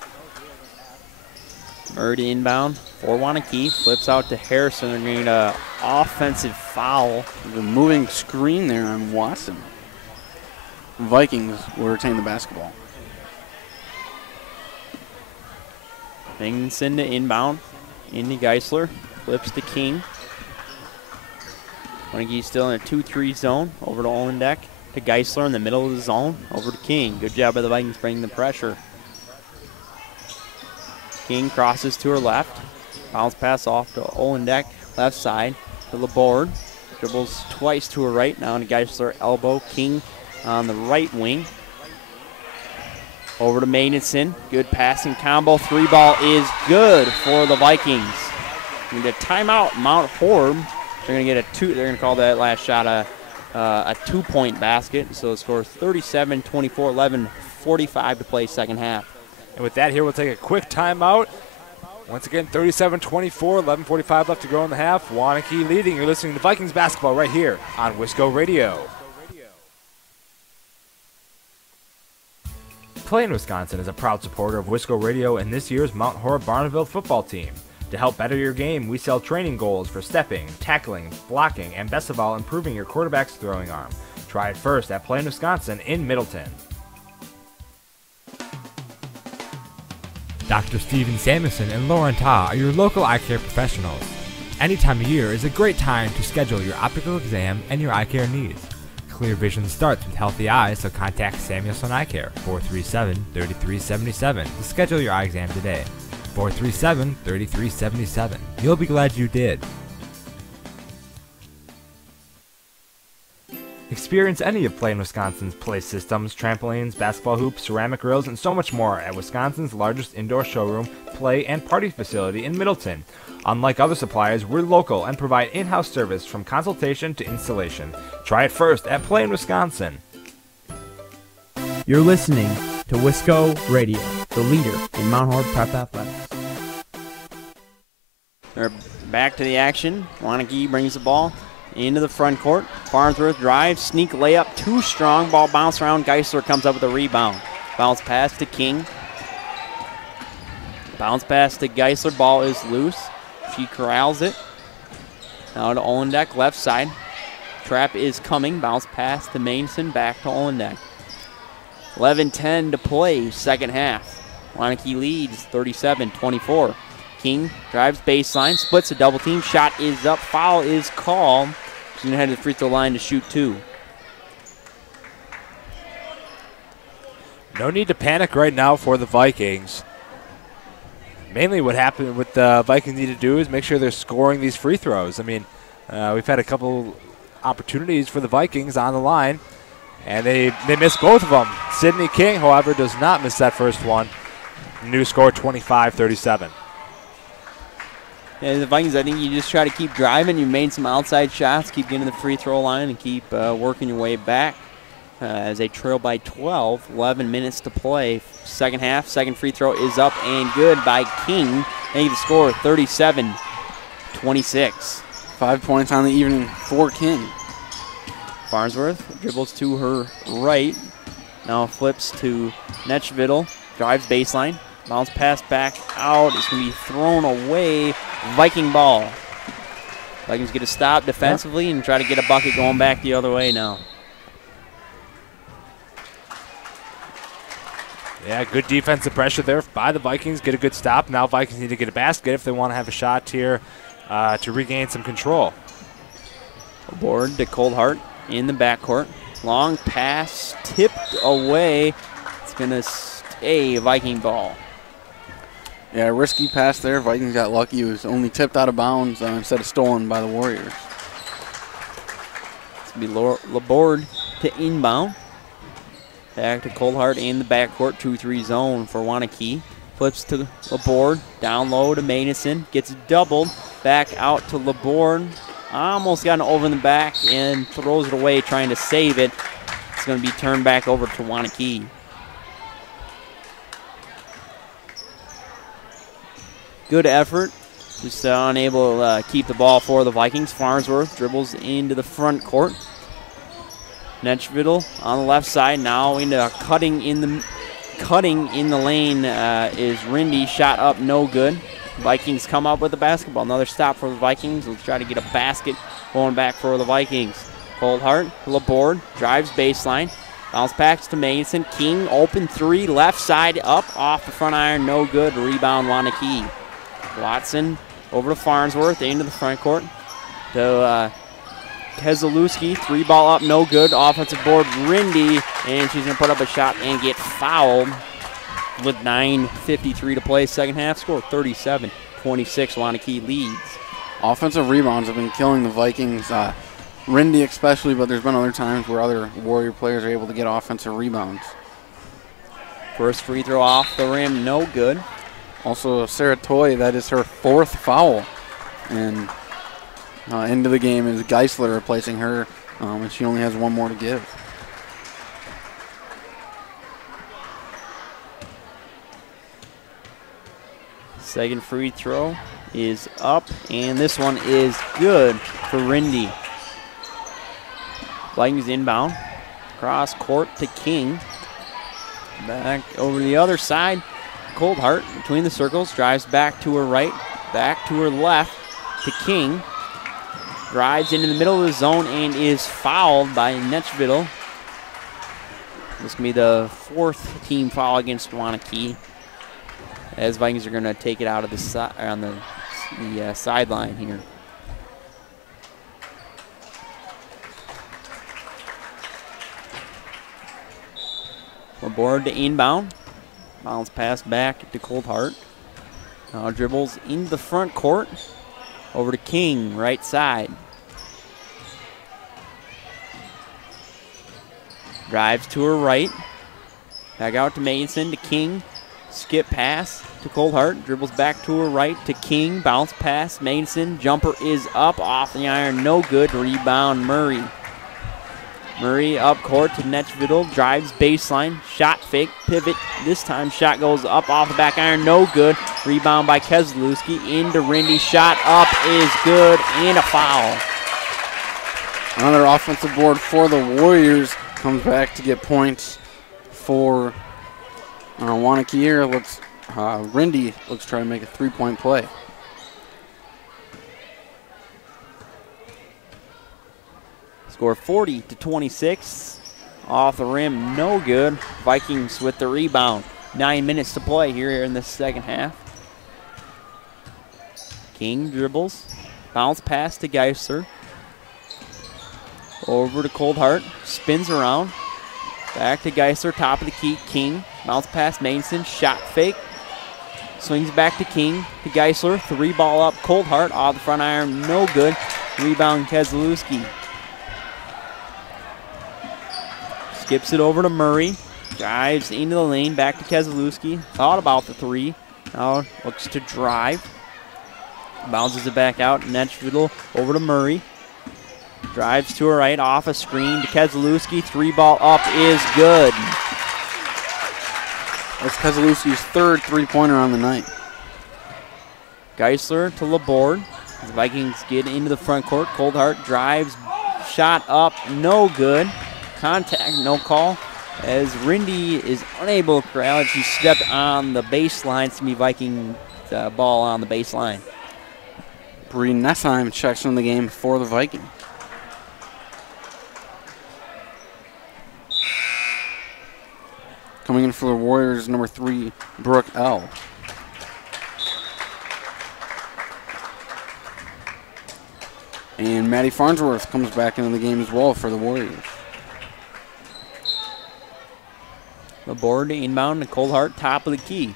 Murray inbound for Waunakee. Flips out to Harrison. They're going to get an offensive foul. The moving screen there on Watson. Vikings will retain the basketball. Bingson to inbound. Into Geisler. Flips to King. Waunakee still in a 2-3 zone. Over to Olendek. To Geisler in the middle of the zone. Over to King. Good job by the Vikings bringing the pressure. King crosses to her left. Bounce pass off to Olendek. Left side to the board. Dribbles twice to her right. Now to Geisler elbow. King on the right wing. Over to Magnuson. Good passing combo. 3-ball is good for the Vikings. We need a timeout. Mount Horeb. They're going to get a two. They're going to call that last shot a 2-point basket. So the score is 37-24, 11:45 to play second half. And with that here, we'll take a quick timeout. Once again, 37-24, 11:45 left to go in the half. Waunakee leading. You're listening to Vikings basketball right here on Wisco Radio. PlayN Wisconsin is a proud supporter of Wisco Radio and this year's Mount Horeb Barneville football team. To help better your game, we sell training goals for stepping, tackling, blocking, and best of all, improving your quarterback's throwing arm. Try it first at PlayN Wisconsin in Middleton. Dr. Steven Samuelson and Lauren Ta are your local eye care professionals. Any time of year is a great time to schedule your optical exam and your eye care needs. Clear vision starts with healthy eyes, so contact Samuelson Eye Care, 437-3377 to schedule your eye exam today. 437-3377. You'll be glad you did. Experience any of PlayN Wisconsin's play systems, trampolines, basketball hoops, ceramic grills, and so much more at Wisconsin's largest indoor showroom, play, and party facility in Middleton. Unlike other suppliers, we're local and provide in-house service from consultation to installation. Try it first at PlayN Wisconsin. You're listening to Wisco Radio, the leader in Mount Horeb Prep Athletics. They're back to the action. Waunakee brings the ball into the front court. Farnsworth drives, sneak layup, too strong. Ball bounce around. Geisler comes up with a rebound. Bounce pass to King. Bounce pass to Geisler. Ball is loose. She corrals it. Now to Olendek, left side. Trap is coming. Bounce pass to Mainson. Back to Olendek. 11:10 to play, second half. Waunakee leads 37-24. King drives baseline, splits a double team. Shot is up. Foul is called. She's going to head to the free throw line to shoot 2. No need to panic right now for the Vikings. mainly what happened, what the Vikings need to do is make sure they're scoring these free throws. I mean, we've had a couple opportunities for the Vikings on the line, and they missed both of them. Sidney King, however, does not miss that first one. New score 25-37. Yeah, the Vikings, I think you just try to keep driving. You made some outside shots, keep getting to the free throw line, and keep working your way back as they trail by 12. 11 minutes to play. Second half, second free throw is up and good by King. Making the score 37-26. 5 points on the evening for King. Farnsworth dribbles to her right. Now flips to Netchvittel. Drives baseline. Bounce pass back out. It's going to be thrown away. Viking ball. Vikings get a stop defensively and try to get a bucket going back the other way now. Yeah, good defensive pressure there by the Vikings. Get a good stop. Now Vikings need to get a basket if they want to have a shot here to regain some control. Board to Coldhart in the backcourt. Long pass tipped away. It's going to stay Viking ball. Yeah, risky pass there. Vikings got lucky. It was only tipped out of bounds instead of stolen by the Warriors. It's going to be Laborde to inbound. Back to Coldhart in the backcourt. 2-3 zone for Waunakee. Flips to Laborde. Down low to Madison. Gets doubled. Back out to Laborde. Almost got over in the back and throws it away trying to save it. It's going to be turned back over to Waunakee. Good effort. Just unable to keep the ball for the Vikings. Farnsworth dribbles into the front court. Netchvittel on the left side. Now into cutting in the lane is Rindy. Shot up, no good. Vikings come up with the basketball. Another stop for the Vikings. Let's try to get a basket going back for the Vikings. Coldhart, Laborde, drives baseline. Bounce backs to Mason. King, open three, left side up, off the front iron, no good. Rebound, Waunakee. Watson over to Farnsworth, into the front court. To Keselowski, three ball up, no good. Offensive board, Rindy, and she's going to put up a shot and get fouled with 9:53 to play. Second half score 37-26. Waunakee leads. Offensive rebounds have been killing the Vikings, Rindy especially, but there's been other times where other Warrior players are able to get offensive rebounds. First free throw off the rim, no good. Also, Sarah Toy, that is her fourth foul. And into the game is Geisler replacing her, and she only has one more to give. Second free throw is up, and this one is good for Rindy. Vikings inbound. Cross court to King. Back over the other side. Coldhart between the circles. Drives back to her right. Back to her left to King. Drives into the middle of the zone and is fouled by Netchvittel. This can be the fourth team foul against Waunakee, as Vikings are going to take it out of the on the sideline here. Laborde to inbound. Bounce pass back to Coldhart. Now dribbles into the front court. Over to King, right side. Drives to her right. Back out to Mason, to King. Skip pass to Coldhart. Dribbles back to her right to King. Bounce pass, Mason. Jumper is up, off the iron, no good. Rebound, Murray. Murray up court to Netchvittel. Drives baseline. Shot fake, pivot. This time shot goes up off the back iron, no good. Rebound by Keselowski. Into Rindy. Shot up is good, and a foul. Another offensive board for the Warriors. Comes back to get points for Waunakee here. Rindy looks to try to make a three-point play. Score 40-26. Off the rim, no good. Vikings with the rebound. 9 minutes to play here in the second half. King dribbles. Bounce pass to Geisler. Over to Coldhart. Spins around. Back to Geisler, top of the key. King. Bounce pass Mason. Shot fake. Swings back to King, to Geisler. 3-ball up, Coldheart off the front iron, no good. Rebound Keselowski. Skips it over to Murray. Drives into the lane, back to Keselowski. Thought about the 3. Now looks to drive. Bounces it back out. Netchville over to Murray. Drives to her right, off a screen to Keselowski. 3-ball up is good. That's Keselowski's third three-pointer on the night. Geisler to Laborde. The Vikings get into the front court. Coldheart drives, shot up, no good. Contact, no call. As Rindy is unable to corral it, she stepped on the baseline. It's going to be Viking ball on the baseline. Bree Nessheim checks in the game for the Vikings. Coming in for the Warriors, number 3, Brooke L. And Maddie Farnsworth comes back into the game as well for the Warriors. Laborde inbound to Coldheart, top of the key.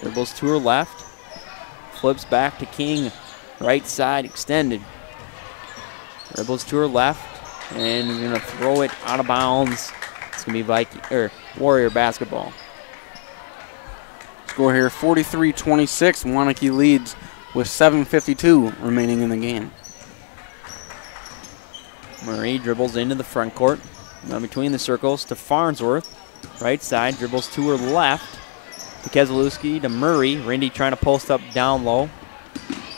Dribbles to her left. Flips back to King, right side extended. Dribbles to her left, and we're going to throw it out of bounds. It's going to be Warrior basketball. Score here 43-26. Waunakee leads with 7:52 remaining in the game. Murray dribbles into the front court. Now between the circles to Farnsworth. Right side, dribbles to her left. To Keselowski, to Murray. Rindy trying to post up down low.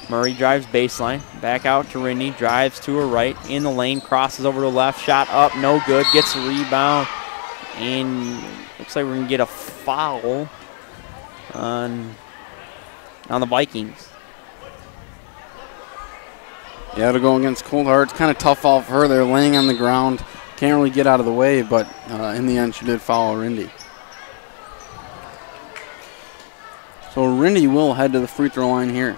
Murray drives baseline. Back out to Rindy. Drives to her right. In the lane, crosses over to the left. Shot up, no good. Gets a rebound. And looks like we're going to get a foul on the Vikings. Yeah, to go against Coldheart. It's kind of tough foul for her. They're laying on the ground. Can't really get out of the way, but in the end, she did foul Rindy. So Rindy will head to the free throw line here.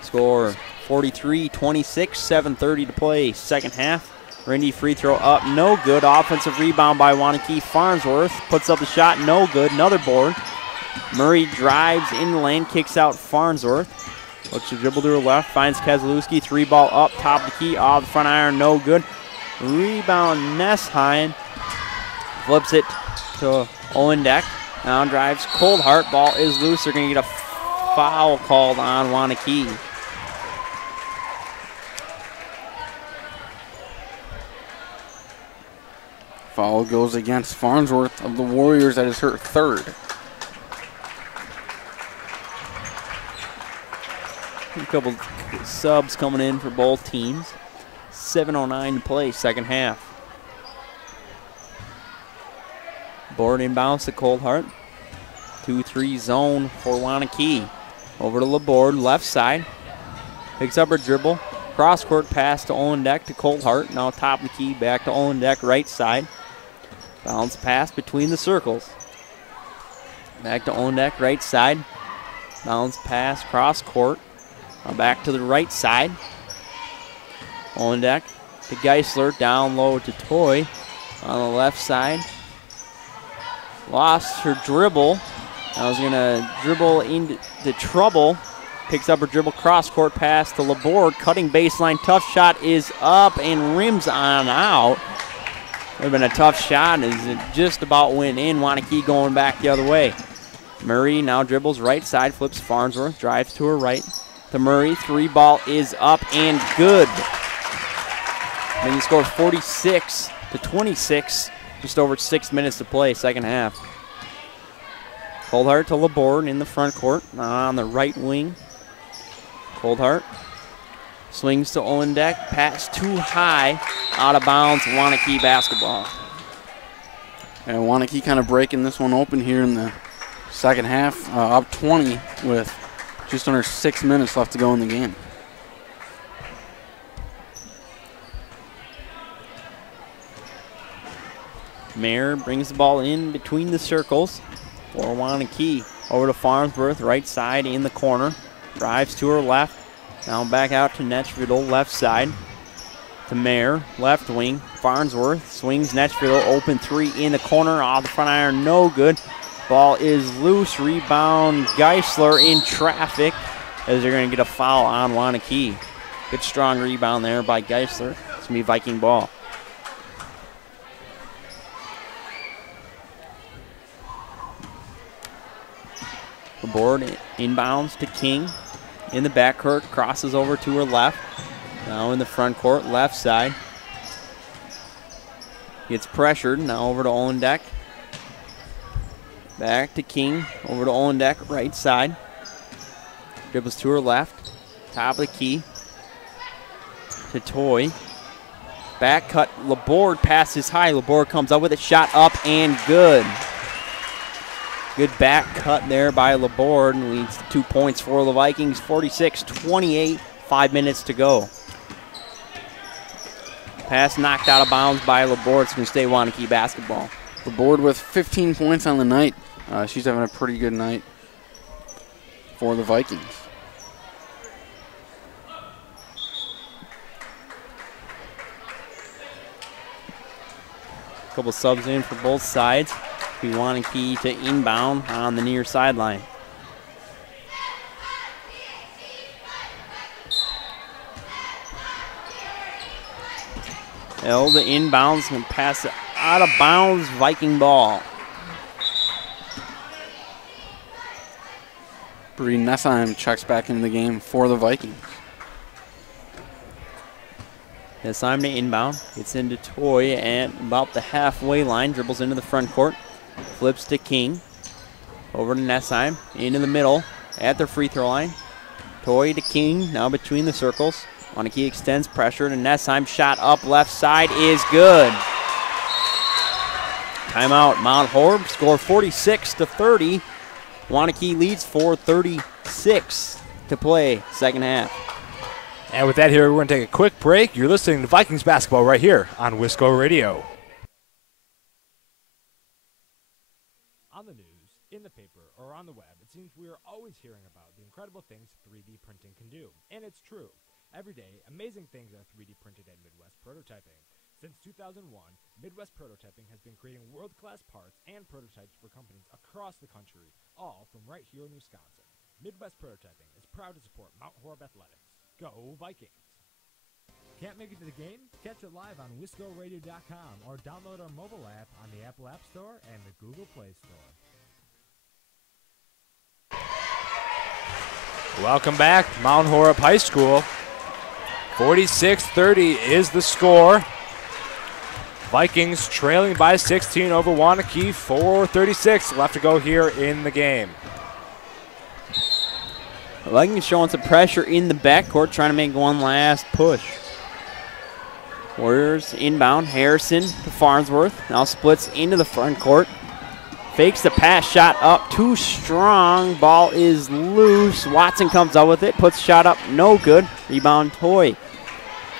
Score 43-26, 7:30 to play, second half. Rindy free throw up, no good. Offensive rebound by Waunakee. Farnsworth puts up the shot, no good. Another board. Murray drives in the lane, kicks out Farnsworth. Looks to dribble to her left, finds Keselowski. 3-ball up, top of the key, off the front iron, no good. Rebound Nessheim. Flips it to Owendeck. Now drives Coldheart. Ball is loose. They're going to get a foul called on Waunakee. Foul goes against Farnsworth of the Warriors. That is her third. A couple subs coming in for both teams. 7:09 to play, second half. Board inbounds to Coldheart. 2-3 zone for Waunakee. Over to Laborde, left side. Picks up her dribble. Cross court pass to Owendeck to Coldheart. Now top of the key, back to Owendeck, right side. Bounce pass between the circles. Back to Owendeck, right side. Bounce pass, cross court. Now back to the right side. Owendeck to Geisler, down low to Toy on the left side. Lost her dribble. Now is going to dribble into trouble. Picks up her dribble, cross court pass to Laborde. Cutting baseline, tough shot is up and rims on out. Would have been a tough shot as it just about went in. Waunakee going back the other way. Murray now dribbles right side, flips Farnsworth, drives to her right. To Murray, 3-ball is up and good. And you score 46-26, just over 6 minutes to play, second half. Coldheart to Laborde in the front court, on the right wing. Coldheart swings to Owendeck, pass too high, out of bounds, Waunakee basketball. And Waunakee kind of breaking this one open here in the second half, up 20 with just under 6 minutes left to go in the game. Mayer brings the ball in between the circles for Waunakee. Over to Farnsworth, right side in the corner. Drives to her left. Now back out to Netchville, left side. To Mayer, left wing. Farnsworth swings Netchville, open 3 in the corner. Off the front iron, no good. Ball is loose. Rebound Geisler in traffic as they're going to get a foul on Waunakee. Good strong rebound there by Geisler. It's going to be Viking ball. The board inbounds to King. In the backcourt, crosses over to her left. Now in the front court, left side. Gets pressured, now over to Olendek. Back to King, over to Olendek, right side. Dribbles to her left. Top of the key. To Toy. Back cut, Laborde passes high. Laborde comes up with it, shot up and good. Good back cut there by Laborde and leads to 2 points for the Vikings. 46-28, 5 minutes to go. Pass knocked out of bounds by Laborde. It's going to stay Waunakee basketball. Laborde with 15 points on the night. She's having a pretty good night for the Vikings. A couple subs in for both sides. We Waunakee to inbound on the near sideline. The inbounds and pass it out of bounds. Viking ball. Bree Nessheim checks back into the game for the Vikings. Nessheim to inbound. Gets into Toy at about the halfway line. Dribbles into the front court. Flips to King. Over to Nessheim. Into the middle. At their free throw line. Toy to King. Now between the circles. Waunakee extends pressure to Nessheim. Shot up left side is good. Timeout. Mount Horeb. Score 46-30. Waunakee leads 4:36 to play second half. And with that here, we're going to take a quick break. You're listening to Vikings basketball right here on Wisco Radio. On the news, in the paper, or on the web, it seems we are always hearing about the incredible things 3D printing can do. And it's true. Every day, amazing things are 3D printed at Midwest Prototyping. Since 2001, Midwest Prototyping has been creating world-class parts and prototypes for companies across the country, all from right here in Wisconsin. Midwest Prototyping is proud to support Mount Horeb Athletics. Go Vikings! Can't make it to the game? Catch it live on WiscoRadio.com or download our mobile app on the Apple App Store and the Google Play Store. Welcome back, Mount Horeb High School. 46-30 is the score. Vikings trailing by 16 over Waunakee. 4:36 left to go here in the game. The Vikings showing some pressure in the backcourt, trying to make one last push. Warriors inbound. Harrison to Farnsworth. Now splits into the front court. Fakes the pass, shot up too strong. Ball is loose. Watson comes out with it. Puts shot up, no good. Rebound Toy.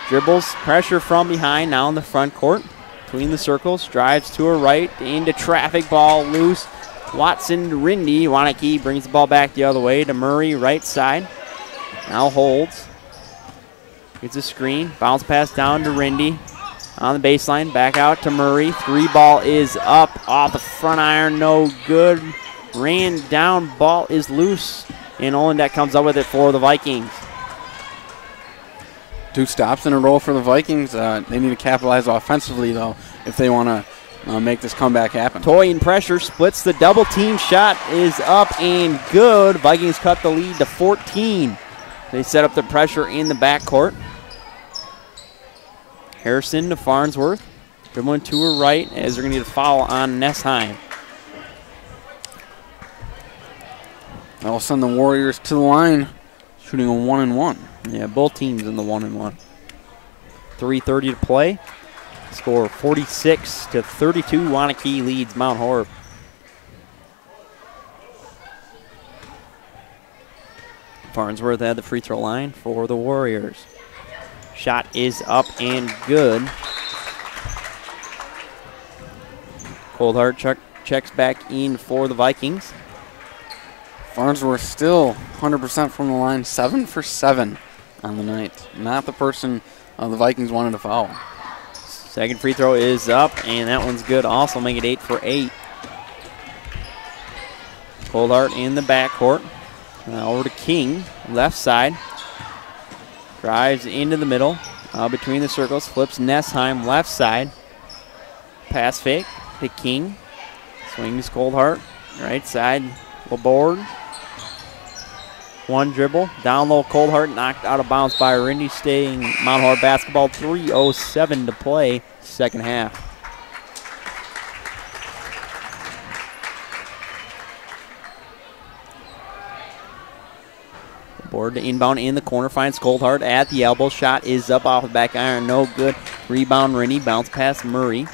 Dribbles, pressure from behind, now in the front court. Between the circles, drives to her right, into traffic, ball loose. Watson to Rindy. Waunakee brings the ball back the other way to Murray, right side. Now holds. Gets a screen, bounce pass down to Rindy. On the baseline, back out to Murray. 3 ball is up, off the front iron, no good. Ran down, ball is loose. And Olendek comes up with it for the Vikings. 2 stops in a row for the Vikings. They need to capitalize offensively, though, if they want to make this comeback happen. Toy in pressure, splits the double team. Shot is up and good. Vikings cut the lead to 14. They set up the pressure in the backcourt. Harrison to Farnsworth. Dribbling to her right as they're going to get a foul on Nessheim. That'll send the Warriors to the line, shooting a 1-and-1. Yeah, both teams in the 1-and-1. 3:30 to play. Score 46-32. Waunakee leads Mount Horeb. Farnsworth at the free throw line for the Warriors. Shot is up and good. Coldhart checks back in for the Vikings. Farnsworth still 100% from the line, 7 for 7 on the night. Not the person the Vikings wanted to foul. Second free throw is up, and that one's good. Also make it 8 for 8. Coldhart in the backcourt. Now over to King, left side. Drives into the middle. Between the circles, flips Nessheim left side. Pass fake to King. Swings Coldhart, right side. Laborde. One dribble. Down low, Coldhart knocked out of bounds by Rindy, staying Mount Horeb basketball. 3:07 to play, second half. Board to inbound in the corner, finds Coldhart at the elbow. Shot is up off the back iron, no good. Rebound, Rindy, bounce past Murray.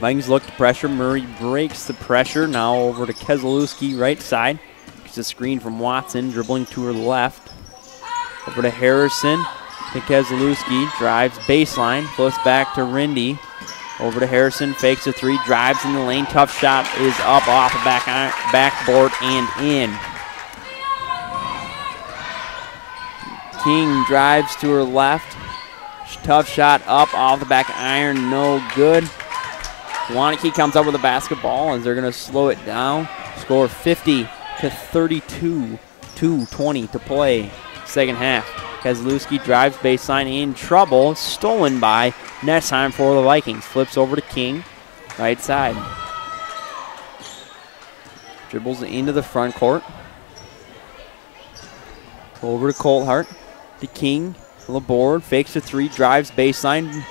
Vikings look to pressure. Murray breaks the pressure. Now over to Keselowski, right side. Gets a screen from Watson, dribbling to her left. Over to Harrison, to Keselowski, drives baseline, flips back to Rindy. Over to Harrison, fakes a three, drives in the lane. Tough shot is up off the backboard and in. King drives to her left. Tough shot up off the back iron, no good. Waunakee comes up with a basketball as they're going to slow it down. Score 50-32, 2:20 to play, second half. Keselowski drives baseline, in trouble, stolen by Nessheim for the Vikings. Flips over to King, right side. Dribbles into the front court. Over to Coldhart. To King, Laborde, fakes a three, drives baseline.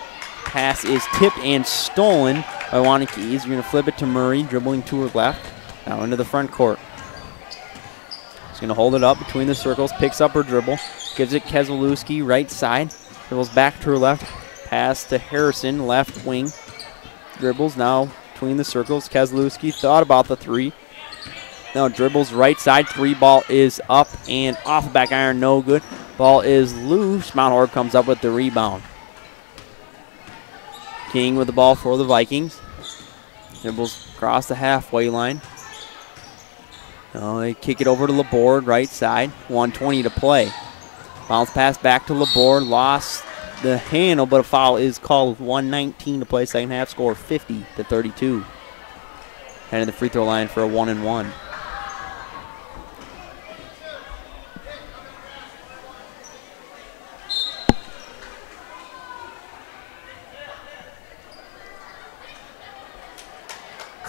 Pass is tipped and stolen by Waunakee. He's going to flip it to Murray, dribbling to her left. Now into the front court. He's going to hold it up between the circles, picks up her dribble, gives it Keselowski, right side. Dribbles back to her left. Pass to Harrison, left wing. Dribbles now between the circles. Keselowski thought about the three. Now dribbles right side. Three ball is up and off the back iron, no good. Ball is loose. Mount Horeb comes up with the rebound. King with the ball for the Vikings. Dribbles across the halfway line. Now they kick it over to Laborde, right side. 1:20 to play. Bounce pass back to Laborde. Lost the handle, but a foul is called. 1:19 to play. Second half score 50-32. Heading to the free throw line for a 1-and-1.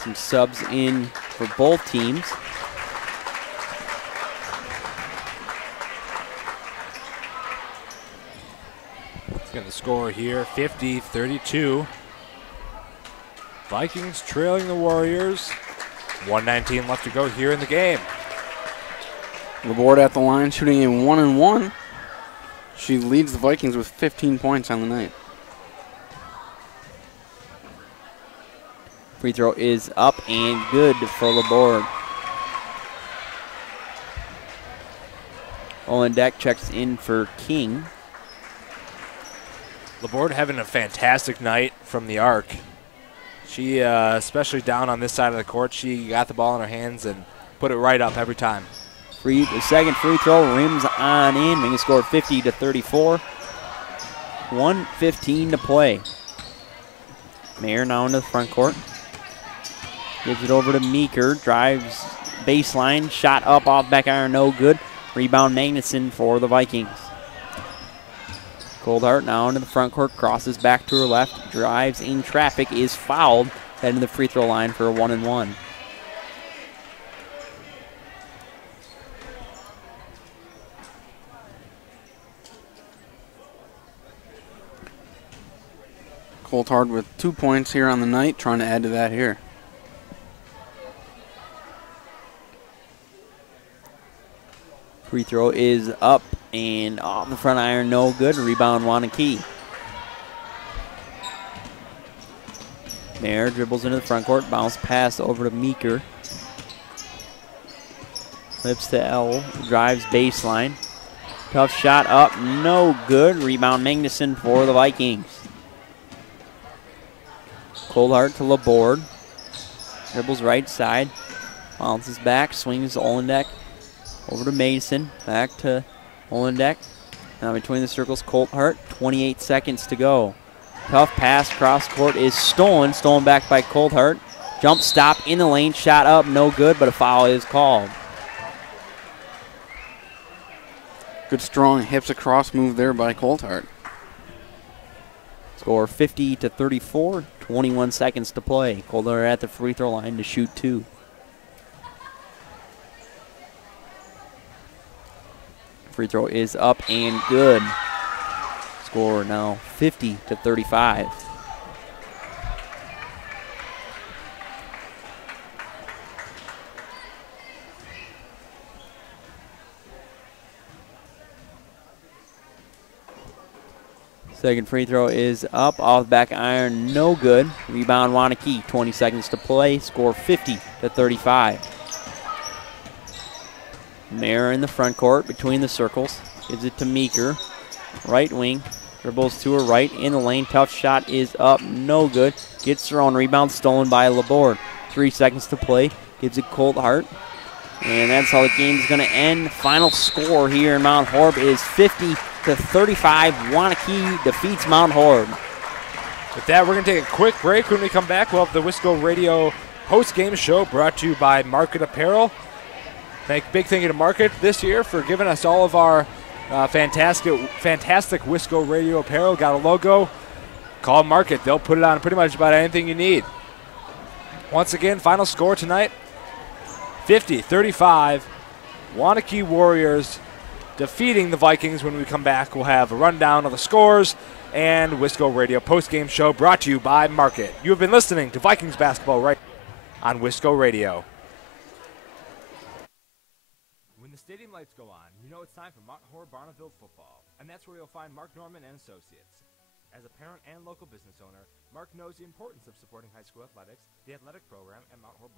Some subs in for both teams. It's going to score here, 50-32. Vikings trailing the Warriors. 1:19 left to go here in the game. Laborde at the line, shooting a 1-and-1. She leads the Vikings with 15 points on the night. Free throw is up and good for Laborde. Olin Deck checks in for King. Laborde having a fantastic night from the arc. She, especially down on this side of the court, she got the ball in her hands and put it right up every time. The second free throw rims on in, making the score 50-34. 1:15 to play. Mayer now into the front court. Gives it over to Meeker, drives baseline, shot up off back iron, no good. Rebound Magnuson for the Vikings. Coldhart now into the front court, crosses back to her left, drives in traffic, is fouled, heading to the free throw line for a 1-and-1. Coldhart with 2 points here on the night, trying to add to that here. Free throw is up and off the front iron, no good. Rebound Waunakee. Mayer dribbles into the front court, bounce pass over to Meeker. Flips to L, drives baseline. Tough shot up, no good. Rebound Magnuson for the Vikings. Coldhart to Laborde. Dribbles right side, bounces back, swings Olendek. Over to Mason, back to Olendek. Now between the circles, Coldhart, 28 seconds to go. Tough pass, cross court is stolen back by Coldhart. Jump stop in the lane, shot up, no good, but a foul is called. Good strong hips across move there by Coltart. Score 50-34, 21 seconds to play. Coltart at the free throw line to shoot 2. Free throw is up and good. Score now 50-35. Second free throw is up, off the back iron, no good. Rebound Waunakee, 20 seconds to play, score 50-35. Mayer in the front court between the circles, gives it to Meeker, right wing, dribbles to her right, in the lane, tough shot is up, no good. Gets her own rebound, stolen by Laborde. 3 seconds to play, gives it Coltart. And that's how the game is going to end. Final score here in Mount Horeb is 50-35. Waunakee defeats Mount Horeb. With that, we're going to take a quick break. When we come back, we'll have the Wisco Radio post-game show brought to you by Market Apparel. Big thank you to Market this year for giving us all of our fantastic Wisco Radio apparel. Got a logo. Call Market. They'll put it on pretty much about anything you need. Once again, final score tonight, 50-35. Waunakee Warriors defeating the Vikings. When we come back, we'll have a rundown of the scores and Wisco Radio post-game show brought to you by Market. You have been listening to Vikings basketball right on Wisco Radio. When the stadium lights go on, you know it's time for Mount Horeb football, and that's where you'll find Mark Norman and Associates. As a parent and local business owner, Mark knows the importance of supporting high school athletics, the athletic program at Mount Horeb